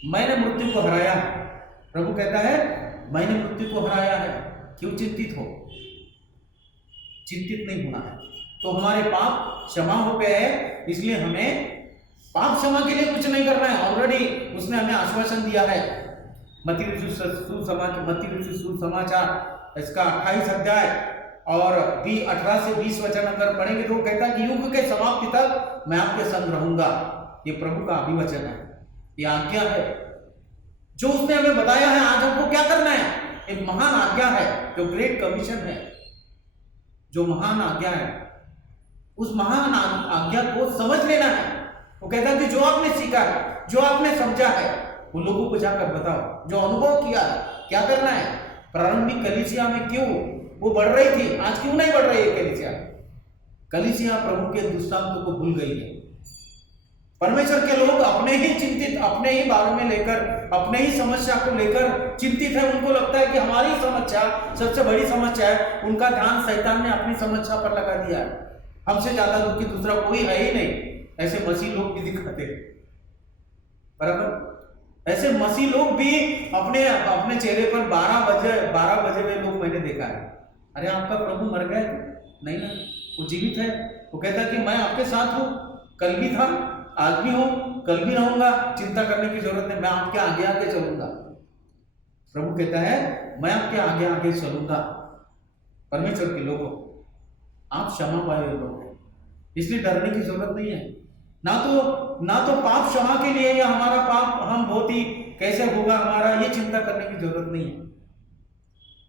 मैंने मृत्यु को हराया है। प्रभु कहता है मैंने मृत्यु को हराया है। क्यों चिंतित हो? चिंतित नहीं होना है। तो हमारे पाप क्षमा हो गए हैं, इसलिए हमें पाप क्षमा के लिए कुछ नहीं करना है। ऑलरेडी उसने हमें आश्वासन दिया है। मत्ती रचित सुसमाचार इसका 28 अध्याय और 18 से 20 वचन अगर पढ़ेंगे तो कहता है कि युग के समाप्ति तक मैं आपके संग रहूंगा। ये प्रभु का अभिवचन है, ये आज्ञा है जो उसने हमें बताया है। आज हमको क्या करना है? एक महान आज्ञा है जो ग्रेट कमीशन है, जो महान आज्ञा है, उस महान आज्ञा को समझ लेना है। वो कहता है कि जो आपने सीखा है, जो आपने समझा है, वो लोगों को जाकर बताओ। जो अनुभव किया है, क्या करना है? प्रारंभिक कलीसिया में क्यों वो बढ़ रही थी, आज क्यों नहीं बढ़ रही है कलीसिया? कलीसिया प्रभु के दृष्टांतों को भूल गई है। परमेश्वर के लोग अपने ही चिंतित, अपने ही बारे में लेकर, अपने ही समस्या को लेकर चिंतित है। उनको लगता है कि हमारी समस्या सबसे बड़ी समस्या है। उनका ध्यान शैतान ने अपनी समस्या पर लगा दिया है। हमसे ज्यादा दुखी दूसरा कोई है ही नहीं। ऐसे मसीह लोग भी दिखाते हैं, बराबर। ऐसे मसीह लोग भी अपने चेहरे पर 12 बजे हुए लोग मैंने देखा है। अरे आपका प्रभु मर गए? नहीं ना, वो जीवित है। वो कहता है कि मैं आपके साथ हूँ, कल भी था, आज भी हूं, कल भी रहूंगा, चिंता करने की जरूरत नहीं, मैं आपके आगे आगे चलूंगा। प्रभु कहता है मैं आपके आगे आगे चलूंगा। परमेश्वर के लोगों, आप क्षमा पाए हुए लोग हैं, इसलिए डरने की जरूरत नहीं है। ना तो पाप क्षमा के लिए या हमारा पाप हम बहुत ही कैसे होगा हमारा, ये चिंता करने की जरूरत नहीं है।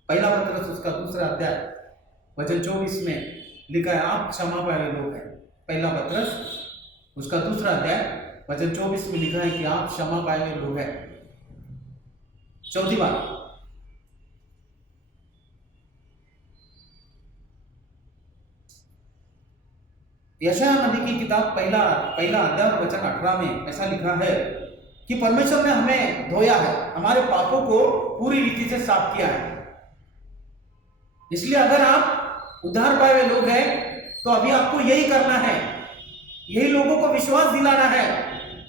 पहला पत्रस उसका 2 अध्याय वचन 24 में लिखा है आप क्षमा पाए हुए लोग हैं। पहला पत्रस उसका 2 अध्याय वचन 24 में लिखा है कि आप क्षमा पाए हुए लोग हैं। चौथी बात, यशायाह नबी की किताब पहला अध्याय वचन 18 में ऐसा लिखा है कि परमेश्वर ने हमें धोया है, हमारे पापों को पूरी रीति से साफ किया है। इसलिए अगर आप उद्धार पाए हुए लोग हैं तो अभी आपको यही करना है, यही लोगों को विश्वास दिलाना है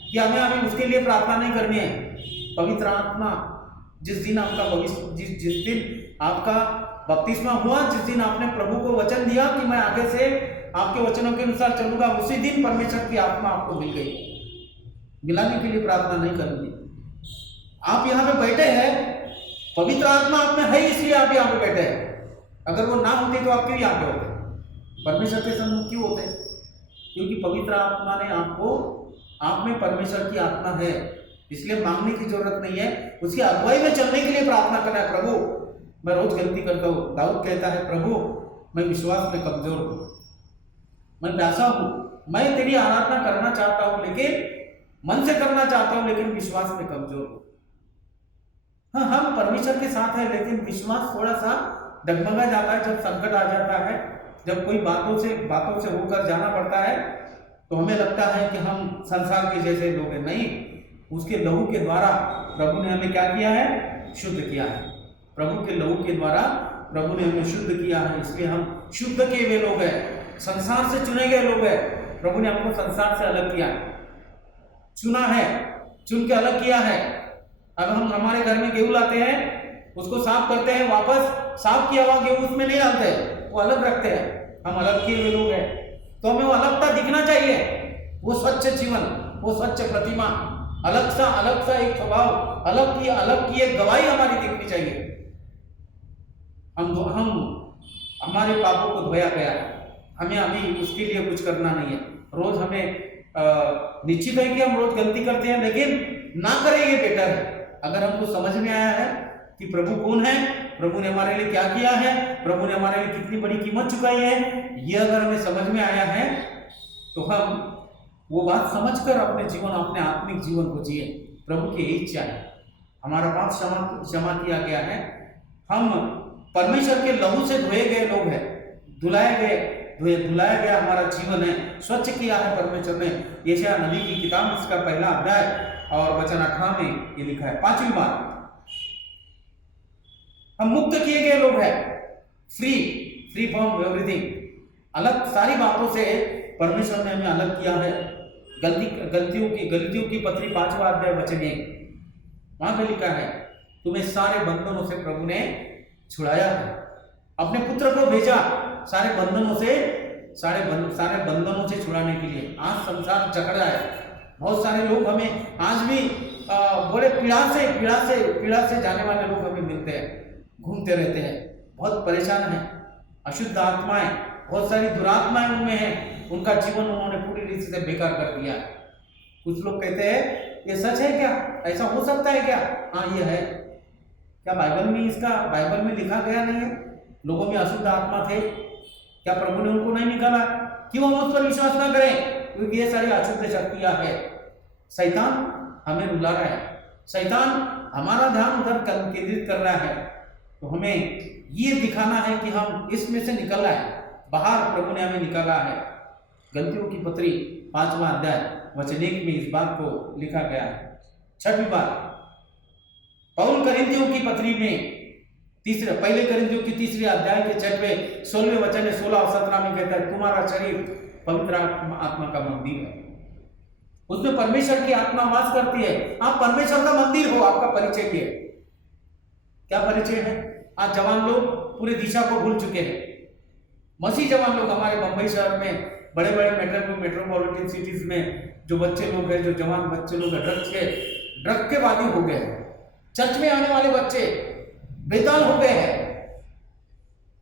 कि हमें अभी उसके लिए प्रार्थना नहीं करनी है। पवित्र आत्मा जिस दिन आपका बपतिस्मा हुआ, जिस दिन आपने प्रभु को वचन दिया कि मैं आगे से आपके वचनों के अनुसार चलूंगा, उसी दिन परमेश्वर की आत्मा आपको मिल गई। मिलाने के लिए प्रार्थना नहीं करनी। आप यहाँ पे बैठे हैं, पवित्र आत्मा आप में है, इसलिए आप यहाँ पे बैठे हैं। अगर वो ना होती तो आप क्यों यहाँ पे होते? परमेश्वर के सम्मुख क्यों होते? क्योंकि पवित्र आत्मा ने आप में परमेश्वर की आत्मा है, इसलिए मांगने की जरूरत नहीं है। उसकी अगुवाई में चलने के लिए प्रार्थना करना है। प्रभु मैं रोज गलती करता हूँ। दाऊद कहता है प्रभु मैं विश्वास में कमजोर हूँ, मैं प्यासा हूँ, मैं तेरी आराधना करना चाहता हूँ, लेकिन मन से करना चाहता हूँ, लेकिन विश्वास में कमजोर हूँ। हाँ, हम परमेश्वर के साथ हैं, लेकिन विश्वास थोड़ा सा डगमगा जाता है जब संकट आ जाता है, जब कोई बातों से होकर जाना पड़ता है, तो हमें लगता है कि हम संसार के जैसे लोग हैं। नहीं, उसके लहू के द्वारा प्रभु ने हमें क्या किया है? शुद्ध किया है। प्रभु के लहू के द्वारा प्रभु ने हमें शुद्ध किया है, इसलिए हम शुद्ध किए हुए लोग हैं, संसार से चुने गए लोग हैं। प्रभु ने हमको संसार से अलग किया, चुना है, चुन के अलग किया है। अब हम हमारे घर में गेहूं लाते हैं, उसको साफ करते हैं, वापस साफ किया हुआ गेहूं उसमें नहीं डालते, वो अलग रखते हैं। हम अलग किए हुए लोग हैं, तो हमें वो अलगता दिखना चाहिए, वो स्वच्छ जीवन, वो स्वच्छ प्रतिमा, अलग सा एक स्वभाव, अलग की एक गवाही हमारी दिखनी चाहिए। हम हमारे पापों को धोया गया है, हमें अभी उसके लिए कुछ करना नहीं है। रोज हमें निश्चित है कि हम रोज गलती करते हैं, लेकिन ना करें ये बेटर है। अगर हमको समझ में आया है कि प्रभु कौन है, प्रभु ने हमारे लिए क्या किया है, प्रभु ने हमारे लिए कितनी बड़ी कीमत चुकाई है, ये अगर हमें समझ में आया है, तो हम वो बात समझकर अपने जीवन, अपने आत्मिक जीवन को जिए। प्रभु की यही इच्छा है, हमारा पाप क्षमा किया गया है, हम परमेश्वर के लहू से धोए गए लोग हैं, धुलाया गया हमारा जीवन है, स्वच्छ किया है परमेश्वर ने। यशायाह नबी की किताब इसका पहला अध्याय और वचन 18 में ये लिखा है। 5वीं बात, हम मुक्त किए गए लोग हैं, फ्री फ्रॉम एवरीथिंग, अलग सारी बातों से परमेश्वर ने हमें अलग किया है। गलतियों की पत्री 5वां अध्याय वचन 1, वहां पे लिखा है, तुम्हें सारे बंधनों से प्रभु ने छुड़ाया है, अपने पुत्र को भेजा सारे बंधनों से छुड़ाने के लिए। आज संसार जकड़ा है, बहुत सारे लोग हमें आज भी बड़े पीड़ा से जाने वाले लोग हमें मिलते हैं, घूमते रहते हैं, बहुत परेशान हैं, अशुद्ध आत्माएं, बहुत सारी दुरात्माएं उनमें हैं, उनका जीवन उन्होंने पूरी रीति से बेकार कर दिया है। कुछ लोग कहते हैं ये सच है क्या, ऐसा हो सकता है क्या? हाँ, ये है। क्या बाइबल में लिखा गया नहीं है? लोगों में अशुद्ध आत्मा थे, क्या प्रभु ने उनको नहीं निकाला? क्यों हम उस पर विश्वास ना करें? क्योंकि ये सारी अशुद्ध शक्तियां है। शैतान हमें रुला रहा है, शैतान हमारा ध्यान उधर केंद्रित कर रहा है, तो हमें ये दिखाना है कि हम इसमें से निकल रहे हैं, बाहर प्रभु ने हमें निकाला है। गलतियों की पत्री 5वां अध्याय वचन 1 में इस बात को लिखा गया है। 6वीं बात, पौल करिन्थियों की पत्री में पहले करिन्थियों की 3रे अध्याय के 6वें 16वें वचन में 16 और 17 में कहता है, तुम्हारा शरीर पवित्र आत्मा का मंदिर है, उसमें परमेश्वर की आत्मा वास करती है। आप परमेश्वर का मंदिर हो। आपका परिचय क्या परिचय है? आज जवान लोग पूरे दिशा को भूल चुके हैं। मसीह जवान लोग हमारे बंबई शहर में, बड़े बड़े मेट्रोपॉलिटन सिटीज में जो बच्चे लोग हैं, जो जवान बच्चे लोग ड्रग के वादी हो गए, चर्च में आने वाले बच्चे बेताल हो गए हैं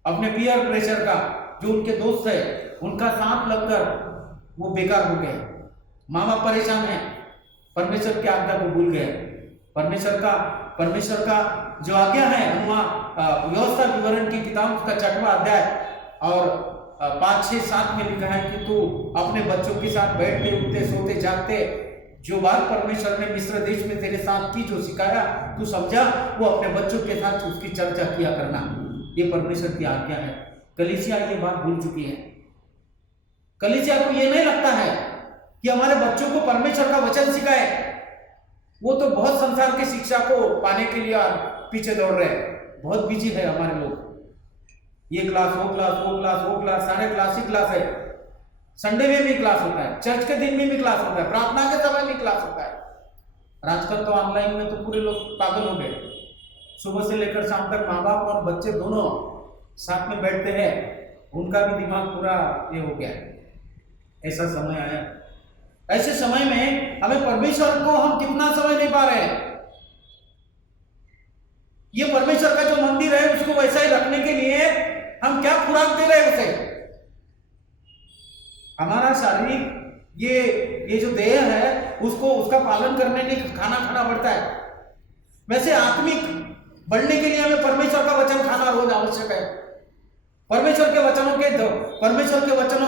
अपने पीयर प्रेशर का, जो उनके दोस्त है उनका साथ लगकर वो बेकार हो गए। माँ बाप परेशान है, परमेश्वर की आज्ञा को भूल गए। परमेश्वर का जो आज्ञा है, व्यवस्था विवरण की किताब उसका 6वां अध्याय और 5, 6, 7 में लिखा है कि तू अपने बच्चों के साथ बैठते, उठते, सोते, जागते, जो बात परमेश्वर ने मिस्र देश में तेरे साथ की, जो सिखाया तू समझा, वो अपने बच्चों के साथ उसकी चर्चा किया करना। ये परमेश्वर की आज्ञा है। कलीसिया ये बात भूल चुकी है। कलीसिया को ये नहीं लगता है कि हमारे बच्चों को परमेश्वर का वचन सिखाए। वो तो बहुत संसार की शिक्षा को पाने के लिए पीछे दौड़ रहे हैं। बहुत बिजी है हमारे लोग, ये क्लास, वो क्लास, सारे क्लास ही क्लास है। संडे में भी क्लास होता है, चर्च के दिन में भी क्लास होता है, प्रार्थना के समय भी क्लास होता है। आजकल तो ऑनलाइन में तो पूरे लोग पागल हो गए। सुबह से लेकर शाम तक माँ बाप और बच्चे दोनों साथ में बैठते हैं, उनका भी दिमाग पूरा ये हो गया है। ऐसा समय आया। ऐसे समय में हमें परमेश्वर को हम कितना समय नहीं पा रहे हैं। ये परमेश्वर का जो मंदिर है उसको वैसा ही रखने के लिए हम क्या खुराक दे रहे हैं उसे? हमारा शारीरिक ये जो देह है उसका पालन करने के लिए खाना खाना पड़ता है। वैसे आत्मिक बढ़ने के लिए हमें परमेश्वर का वचन खाना रोज आवश्यक है। परमेश्वर के वचनों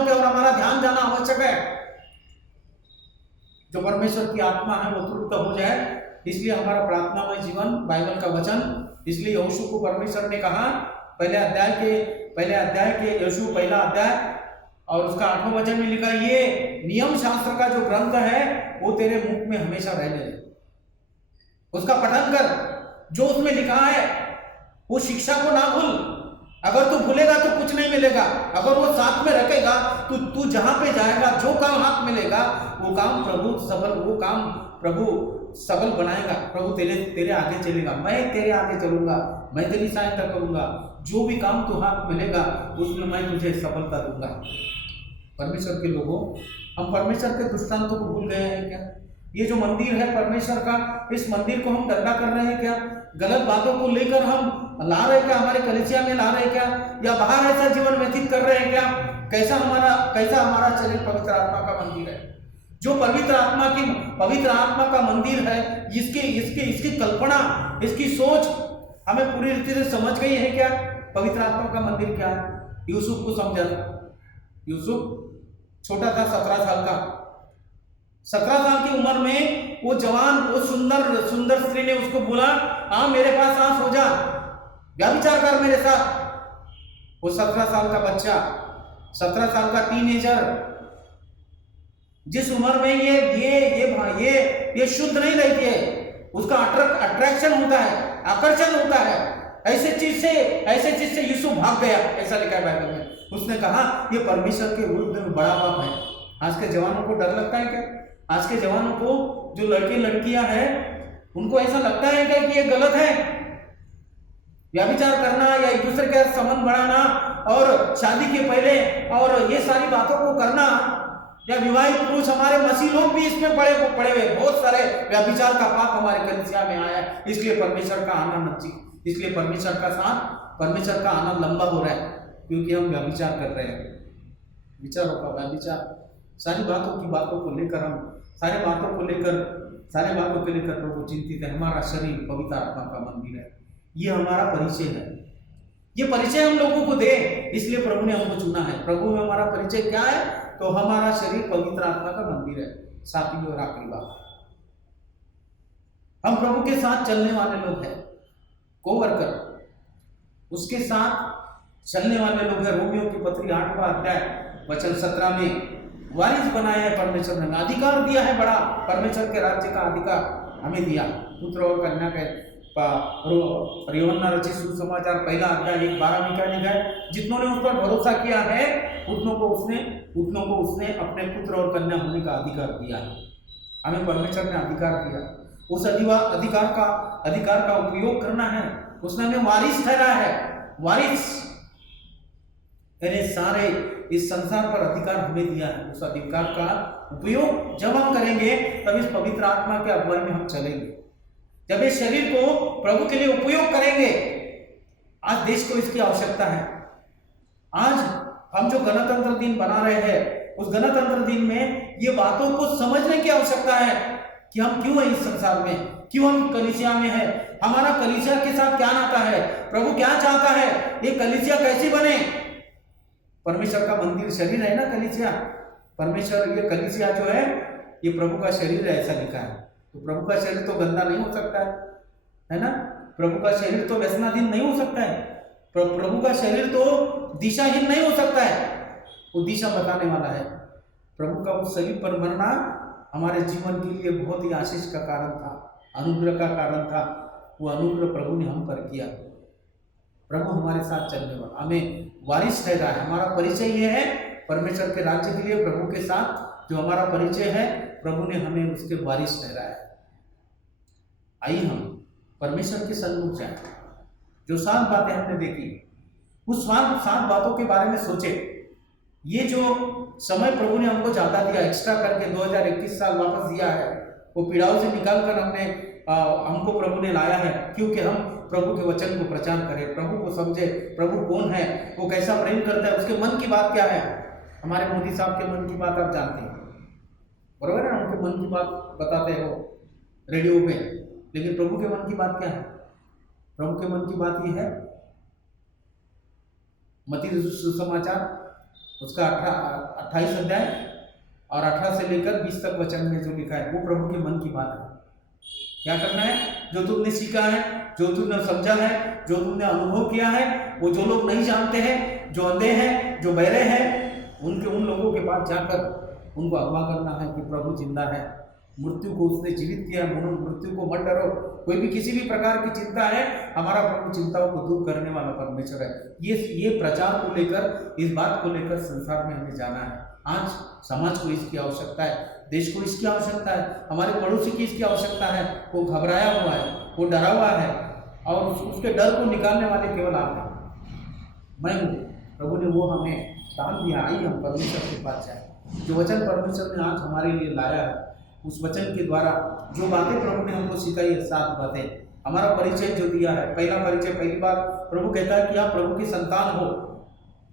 के और हमारा ध्यान जाना आवश्यक है। जो परमेश्वर की आत्मा है वो तृप्त हो जाए इसलिए हमारा प्रार्थनामय जीवन बाइबल का वचन, इसलिए यहोशू को परमेश्वर ने कहा पहले अध्याय के यहोशू पहला अध्याय और उसका 8वां वचन में लिखा, ये नियम शास्त्र का जो ग्रंथ है वो तेरे मुख में हमेशा रहने दे, उसका पठन कर, जो उसमें लिखा है वो शिक्षा को ना भूल। अगर तू भूलेगा तो कुछ नहीं मिलेगा, अगर वो साथ में रखेगा तो तू जहां पे जाएगा, जो काम हाथ मिलेगा वो काम प्रभु सबल बनाएगा। प्रभु तेरे आगे चलेगा, मैं तेरे आगे चलूंगा, मैं तेरी सहायता करूंगा, जो भी काम तू हाथ मिलेगा उसमें मैं तुझे सफलता दूंगा। परमेश्वर के लोगों, हम परमेश्वर के दृष्टांतों को भूल गए हैं क्या? ये जो मंदिर है परमेश्वर का, इस मंदिर को हम गंदा कर रहे हैं क्या? गलत बातों को लेकर हम ला रहे क्या? हमारे कलीसिया में ला रहे क्या? या बाहर ऐसा जीवन व्यतीत कर रहे हैं क्या? कैसा हमारा शरीर पवित्र आत्मा का मंदिर है, जो पवित्र आत्मा का मंदिर है। इसकी कल्पना, इसकी सोच हमें पूरी रीति से समझ गई है क्या? पवित्र आत्मा का मंदिर क्या है? यूसुफ को समझा था। यूसुफ छोटा था, 17 साल का। 17 साल की उम्र में वो जवान, वो सुंदर स्त्री ने उसको बोला, हाँ मेरे पास सांस हो जा, व्यभिचार कर मेरे साथ। वो 17 साल का बच्चा, 17 साल का टीनेजर, जिस उम्र में ये शुद्ध नहीं रहती है, उसका अट्रैक्शन होता है, आकर्षण होता है, ऐसे चीज से यूसुफ भाग गया, ऐसा लिखा है बाइबल में। उसने कहा ये परमेश्वर के विरुद्ध में बड़ा पाप है। आज के जवानों को डर लगता है क्या? आज के जवानों को, जो लड़के लड़कियां हैं, उनको ऐसा लगता है क्या कि ये गलत है? व्यभिचार करना या एक दूसरे के संबंध बढ़ाना और शादी के पहले और ये सारी बातों को करना, या विवाहित पुरुष, हमारे मसीह लोग भी इसमें पड़े हुए, बहुत सारे व्यभिचार का पाप हमारे कलीसिया में आया है। इसलिए परमेश्वर का आना नजदीक, इसलिए परमेश्वर का आना लंबा हो रहा है, क्योंकि हम व्यभिचार कर रहे हैं। विचारों का व्यभिचार, सारी बातों को लेकर प्रभु चिंतित है। हमारा शरीर पवित्र आत्मा का मंदिर है, ये हमारा परिचय है। ये परिचय हम लोगों को दे, इसलिए प्रभु ने हमको चुना है। प्रभु में हमारा परिचय क्या है? तो हमारा शरीर पवित्र आत्मा का मंदिर है। सातवीं और आखिरी बात, हम प्रभु के साथ चलने वाले लोग हैं, कोवर्कर, उसके साथ चलने वाले लोग हैं। रोमियो की पत्री 8वां अध्याय वचन 17 में वारिस बनाया है परमेश्वर ने, अधिकार दिया है बड़ा, परमेश्वर के राज्य का अधिकार हमें दिया। पुत्र और कन्या के यूहन्ना रचित सुसमाचार पहला अध्याय 1:12 में क्या लिखा है? जितनों ने उस पर भरोसा किया है उतनों को उसने अपने पुत्र और कन्या होने का अधिकार दिया है। हमें परमेश्वर ने अधिकार दिया, उस अधिकार का उपयोग करना है। उसने हमें वारिस ठहराया है। वारिस यानी सारे इस संसार पर अधिकार हमें दिया है। उस अधिकार का उपयोग जब हम करेंगे तब इस पवित्र आत्मा के अगुवाई में हम चलेंगे। जब इस शरीर को प्रभु के लिए उपयोग करेंगे, आज देश को इसकी आवश्यकता है। आज हम जो गणतंत्र दिन बना रहे हैं, उस गणतंत्र दिन में ये बातों को समझने की आवश्यकता है कि हम क्यों हैं इस संसार में, क्यों हम कलीसिया में हैं, हमारा कलीसिया के साथ क्या नाता है, प्रभु क्या चाहता है, ये कलीसिया कैसी बने। परमेश्वर का मंदिर शरीर है ना कलीसिया। परमेश्वर, ये कलीसिया जो है ये प्रभु का शरीर है, ऐसा लिखा है। तो प्रभु का शरीर तो गंदा नहीं हो सकता है ना? प्रभु का शरीर तो व्यसनाधीन नहीं हो सकता है। प्रभु का शरीर तो दिशाहीन नहीं हो सकता है, वो दिशा बताने वाला है। प्रभु का उस शरीर पर मरना हमारे जीवन के लिए बहुत ही आशीष का कारण था, अनुग्रह का कारण था। वो अनुग्रह प्रभु ने हम पर किया। प्रभु हमारे साथ चलने वाला, हमें वारिस ठहरा है। हमारा परिचय ये है परमेश्वर के राज्य के लिए, प्रभु के साथ जो हमारा परिचय है, प्रभु ने हमें उसके वारिस ठहराया है। आइए हम परमेश्वर के सन्मुख जाएं। जो 7 बातें हमने देखी, उस 7 बातों के बारे में सोचे। ये जो समय प्रभु ने हमको ज्यादा दिया, एक्स्ट्रा करके 2021 साल वापस दिया है, वो पीड़ाओं से निकाल कर हमको प्रभु ने लाया है, क्योंकि हम प्रभु के वचन को प्रचार करें, प्रभु को समझे, प्रभु कौन है, वो कैसा प्रेम करता है, उसके मन की बात क्या है। हमारे मोदी साहब के मन की बात आप जानते हैं, बरोबर है ना? उनके मन की बात बताते हैं वो रेडियो पे, लेकिन प्रभु के मन की बात क्या है? प्रभु के मन की बात ये है, मत्ती सुसमाचार उसका 28 अध्याय और 18 से लेकर 20 तक वचन में जो लिखा है, वो प्रभु के मन की बात है। क्या करना है? जो तुमने सीखा है, जो तुमने समझा है, जो तुमने अनुभव किया है, वो जो लोग नहीं जानते हैं, जो अंधे हैं, जो बहरे हैं, उन लोगों के पास जाकर उनको अगवा करना है कि प्रभु जिंदा है, मृत्यु को उसने जीवित किया है, मृत्यु को मत डरो। कोई भी किसी भी प्रकार की चिंता है, हमारा प्रभु चिंताओं को दूर करने वाला परमेश्वर है। ये प्रचार को लेकर, इस बात को लेकर संसार में हमें जाना है। आज समाज को इसकी आवश्यकता है, देश को इसकी आवश्यकता है, हमारे पड़ोसी की इसकी आवश्यकता है। वो घबराया हुआ है, वो डरा हुआ है, और उसके डर को निकालने वाले केवल आप हैं, मैं हूँ। प्रभु ने वो हमें दान दिया। आइए हम परमेश्वर के पास जाए। जो वचन परमेश्वर ने आज हमारे लिए लाया है, उस वचन के द्वारा जो बातें प्रभु ने हमको सिखाई है, 7 बातें, हमारा परिचय जो दिया है, पहला परिचय, पहली बार प्रभु कहता है कि आप प्रभु की संतान हो,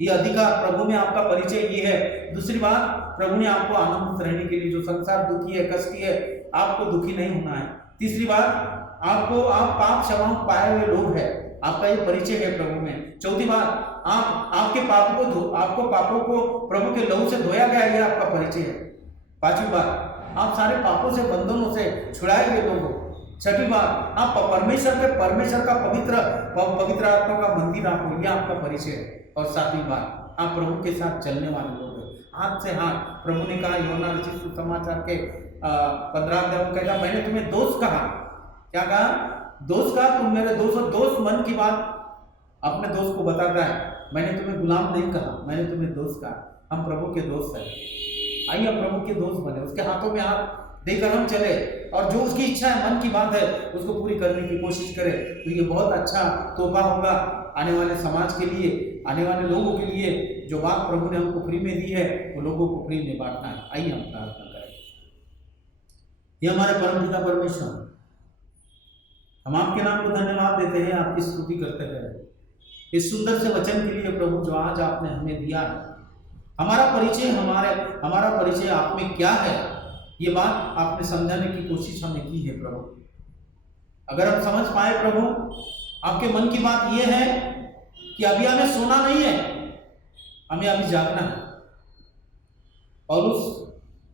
ये अधिकार प्रभु में आपका परिचय ये है। दूसरी बात, प्रभु ने आपको आनंदित रहने के लिए, जो संसार दुखी है, कष्टी है, आपको दुखी नहीं होना है। तीसरी बात, आप पाप क्षमा पाए हुए लोग हैं, आपका ये परिचय है प्रभु में। चौथी बात, आपके आपको पापों को प्रभु के लहू से धोया गया, ये आपका परिचय है। पांचवी बात, आप सारे पापों से, बंधनों से छुड़ाए हुए लोग हो। छठी बात, आप परमेश्वर का पवित्र आत्मा का मंदिर आप हो, यह आपका परिचय है। और सातवीं बात, आप प्रभु के साथ चलने वाले लोग हैं, हाथ से हाथ। प्रभु ने कहा यूहन्ना रचित सुसमाचार के 15 अध्याय में कहता, मैंने तुम्हें दोस्त कहा। क्या कहा? दोस्त कहा, तुम मेरे दोस्त हो। दोस्त मन की बात अपने दोस्त को बताता है। मैंने तुम्हें गुलाम नहीं कहा, मैंने तुम्हें दोस्त कहा। हम प्रभु के दोस्त हैं। आइए हम प्रभु के दोस्त बने, उसके हाथों में हाथ देकर हम चले, और जो उसकी इच्छा है, मन की बात है, उसको पूरी करने की कोशिश करें। तो ये बहुत अच्छा तोहफा होगा आने वाले समाज के लिए, आने वाले लोगों के लिए। जो बात प्रभु ने हमको फ्री में दी है, वो लोगों को फ्री में बांटना है। आइए हम प्रार्थना करें। ये हमारे परमपिता परमेश्वर, हम आपके नाम को धन्यवाद देते हैं, आपकी स्तुति करते हैं इस सुंदर से वचन के लिए प्रभु, जो आज आपने हमें दिया है। हमारा परिचय आप में क्या है, ये बात आपने समझाने की कोशिश हमें की है प्रभु। अगर हम समझ पाए प्रभु, आपके मन की बात ये है कि अभी हमें सोना नहीं है, हमें अभी जागना है। और उस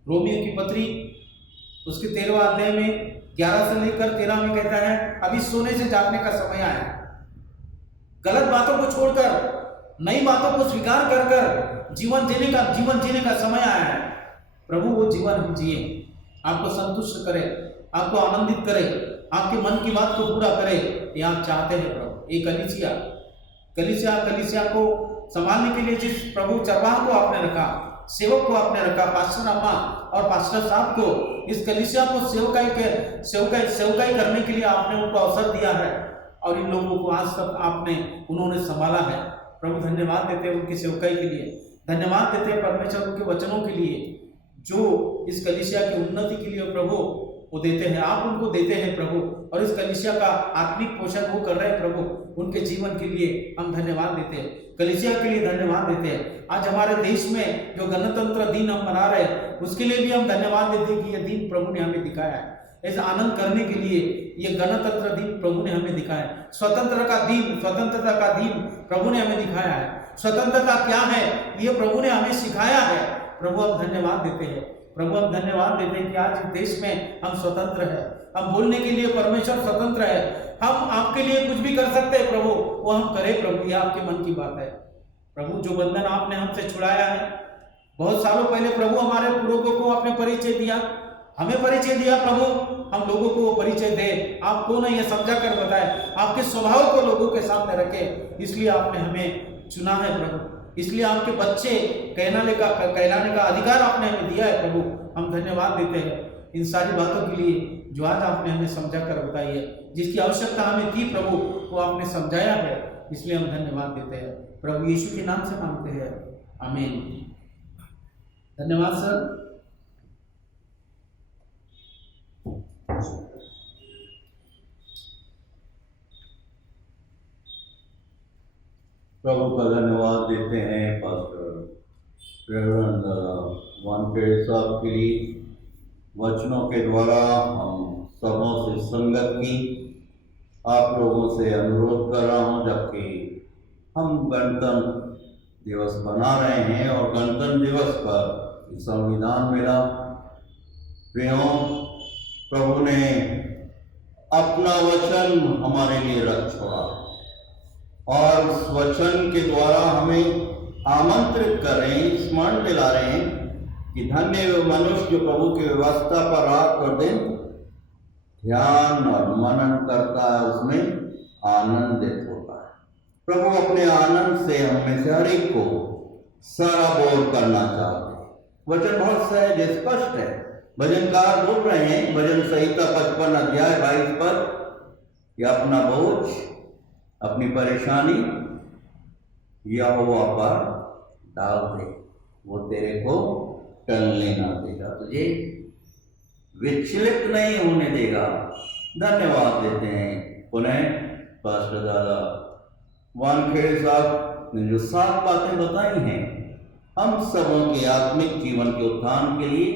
रोमियो की पत्री उसके 13वां अध्याय में 11 से लेकर 13 में कहता है, अभी सोने से जागने का समय आया है। गलत बातों को छोड़कर नई बातों को स्वीकार कर जीवन जीने का समय आया है। प्रभु वो जीवन हम जिए, आपको संतुष्ट करे, आपको आनंदित करे, आपके मन की बात को पूरा करे, ये आप चाहते हैं प्रभु। एक कलीसिया को संभालने के लिए जिस प्रभु चरवाह को आपने रखा, सेवक को आपने रखा, पास्टर अम्मा और पास्टर साहब को, इस कलीसिया को सेवकाई करने के लिए आपने उनको अवसर दिया है, और इन लोगों को आज तक उन्होंने संभाला है। प्रभु धन्यवाद देते हैं उनकी सेवकाई के लिए, धन्यवाद देते हैं परमेश्वर उनके वचनों के लिए, जो इस कलीसिया की उन्नति के लिए प्रभु वो देते हैं, आप उनको देते हैं प्रभु, और इस कलीसिया का आत्मिक पोषण वो कर रहे हैं प्रभु। उनके जीवन के लिए हम धन्यवाद देते हैं, कलीसिया के लिए धन्यवाद देते हैं। आज हमारे देश में जो गणतंत्र दिन हम मना रहे हैं, उसके लिए भी हम धन्यवाद देते हैं कि यह दिन प्रभु ने हमें दिखाया है। ऐसे आनंद करने के लिए ये गणतंत्र दिन प्रभु ने हमें दिखाया है। स्वतंत्रता का दिन प्रभु ने हमें दिखाया है। स्वतंत्रता क्या है, ये प्रभु ने हमें सिखाया है। प्रभु हम धन्यवाद देते हैं, प्रभु हम धन्यवाद देते हैं कि आज इस देश में हम स्वतंत्र हैं, हम बोलने के लिए परमेश्वर स्वतंत्र है, हम आपके लिए कुछ भी कर सकते हैं प्रभु, वो हम करें प्रभु, ये आपके मन की बात है प्रभु। जो बंधन आपने हमसे छुड़ाया है बहुत सालों पहले प्रभु, हमारे पूर्वजों को आपने परिचय दिया, हमें परिचय दिया प्रभु, हम लोगों को वो परिचय दे। आप कौन है ये समझा कर बताए, आपके स्वभाव को लोगों के सामने रखे, इसलिए आपने हमें चुना है प्रभु, इसलिए आपके बच्चे कहलाने का अधिकार आपने हमें दिया है प्रभु। हम धन्यवाद देते हैं इन सारी बातों के लिए जो आज आपने हमें समझा कर बताई है, जिसकी आवश्यकता हमें थी प्रभु, वो आपने समझाया है, इसलिए हम धन्यवाद देते हैं प्रभु। यीशु के नाम से मांगते हैं, आमीन। धन्यवाद सर। प्रभु का धन्यवाद देते हैं पास्टर रेवरेंड वानखेड़े साहब के लिए। वचनों के द्वारा हम सबों से संगत की, आप लोगों से अनुरोध कर रहा हूं, जबकि हम गणतंत्र दिवस मना रहे हैं और गणतंत्र दिवस पर संविधान मिला। प्रियो, प्रभु ने अपना वचन हमारे लिए रख छोड़ा और उस वचन के द्वारा हमें आमंत्रित कर रहे हैं, स्मरण दिला रहे हैं कि धन्य वे मनुष्य जो प्रभु की व्यवस्था पर रात और दिन ध्यान और मनन करता है, उसमें आनंदित होता है। प्रभु अपने आनंद से हमें से हर एक को सारा बोर करना चाहते हैं। वचन बहुत सहज स्पष्ट है। भजनकार बोल रहे हैं, भजन संहिता 55 अध्याय 22 पर, कि अपना बोझ, अपनी परेशानी यहोवा पर डाल दे, वो तेरे को टलने ना देगा, तुझे विचलित नहीं होने देगा। धन्यवाद देते हैं पुनः पास्टर दादा वानखेड़े साहब ने जो 7 बातें बताई हैं, हम सबों के आत्मिक जीवन के उत्थान के लिए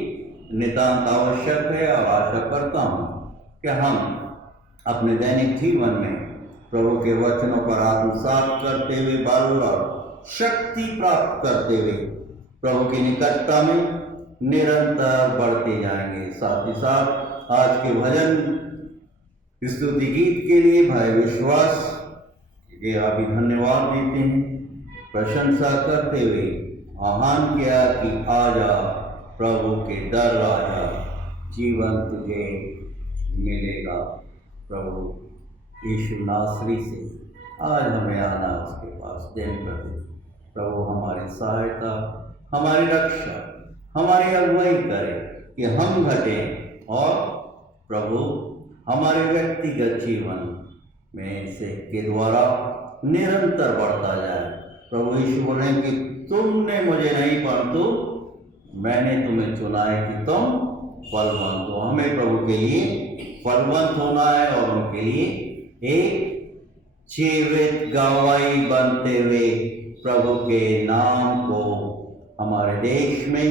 नितांत आवश्यक है। और आशा करता हूँ कि हम अपने दैनिक जीवन में प्रभु के वचनों पर आत्मसात करते हुए बल और शक्ति प्राप्त करते हुए प्रभु की निकटता में निरंतर बढ़ते जाएंगे। साथ ही साथ आज के भजन स्तुति गीत के लिए भाई विश्वास के आप धन्यवाद देते हैं, प्रशंसा करते हुए आह्वान किया कि आजा प्रभु के दर आजा, जीवन तुझे मिलेगा। प्रभु यीशु नासरी से आज हमें आना उसके पास दिन प्रतिदिन। प्रभु हमारी सहायता, हमारी रक्षा, हमारी अगुवाई करे कि हम घटें और प्रभु हमारे व्यक्तिगत जीवन में से के द्वारा निरंतर बढ़ता जाए। प्रभु यीशु बोले कि तुमने मुझे नहीं परंतु मैंने तुम्हें चुना है कि तुम फलवंत हो। हमें प्रभु के लिए फलवंत होना है और उनके लिए एक जीवित गवाही बनते हुए प्रभु के नाम को हमारे देश में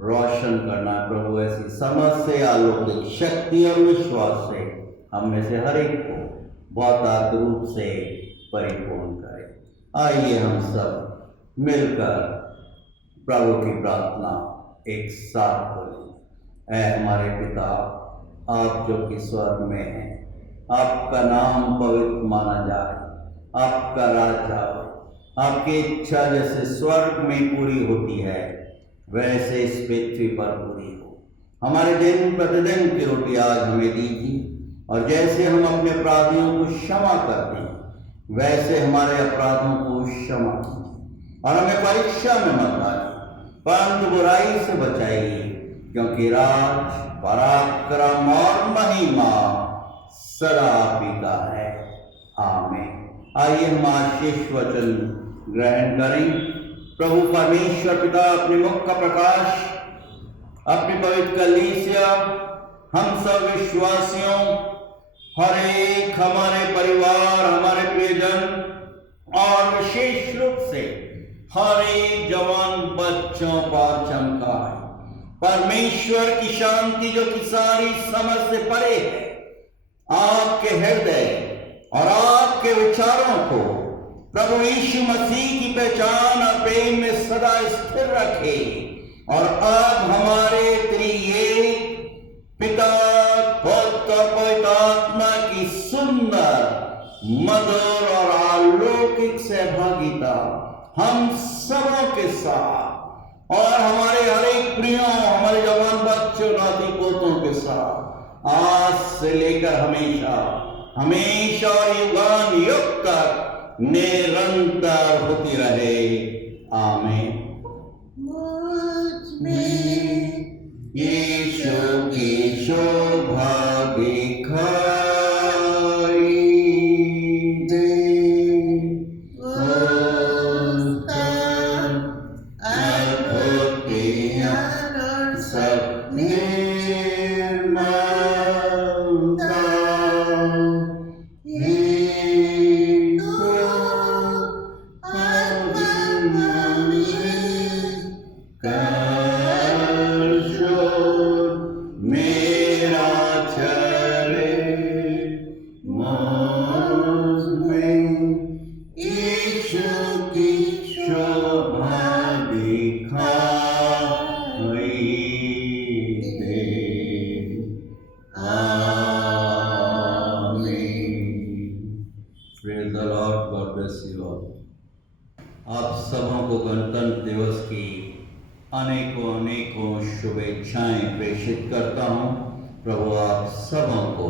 रोशन करना। प्रभु ऐसी समझ से, अलौकिक शक्ति और विश्वास से हम में से हर एक को बहुत रूप से परिपूर्ण करे। आइए हम सब मिलकर प्रभु की प्रार्थना एक साथ बोलें। ऐ हमारे पिता, आप जो कि स्वर्ग में हैं, आपका नाम पवित्र माना जाए, आपका राज्य आए, आपकी इच्छा जैसे स्वर्ग में पूरी होती है वैसे इस पृथ्वी पर पूरी हो। हमारे दिन प्रतिदिन की रोटी आज हमें दीजिए, और जैसे हम अपने अपराधियों को क्षमा करते हैं वैसे हमारे अपराधों को क्षमा कीजिए, और हमें परीक्षा में मत डालिए परंतु बुराई से बचाइए, क्योंकि राज, पराक्रम और महिमा सदा आप ही का है। आमीन। आइए हम आशीष वचन ग्रहण करें। प्रभु परमेश्वर पिता अपने मुख का प्रकाश, अपनी पवित्र कलीसिया, हम सब विश्वासियों, हर एक हमारे परिवार, हमारे प्रियजन और विशेष रूप से हर एक जवान बच्चों पर चमकाए। परमेश्वर की शांति जो कि सारी समझ से परे है, आपके हृदय और आपके विचारों को प्रभु यीशु मसीह की पहचान और प्रेम में सदा स्थिर रखे, और अब हमारे त्रिएक पिता, पुत्र और पवित्र आत्मा की सुंदर, मधुर और अलौकिक सहभागिता हम सबों के साथ और हमारे हर एक प्रियों, हमारे जवान बच्चों, नाती पोतों के साथ आज से लेकर हमेशा हमेशा और युगान युग तक निरंतर होती रहे। आमीन। मुझ में यीशु की शोभा दिखाई दे, उसका अद्भुत प्यार और सब निर्मलता आप सबों को गणतंत्र दिवस की अनेकों अनेकों शुभेच्छाएं प्रेषित करता हूँ। प्रभु आप सबों को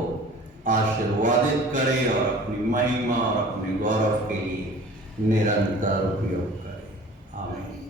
आशीर्वादित करे और अपनी महिमा और अपने गौरव के लिए निरंतर उपयोग करे। आमीन।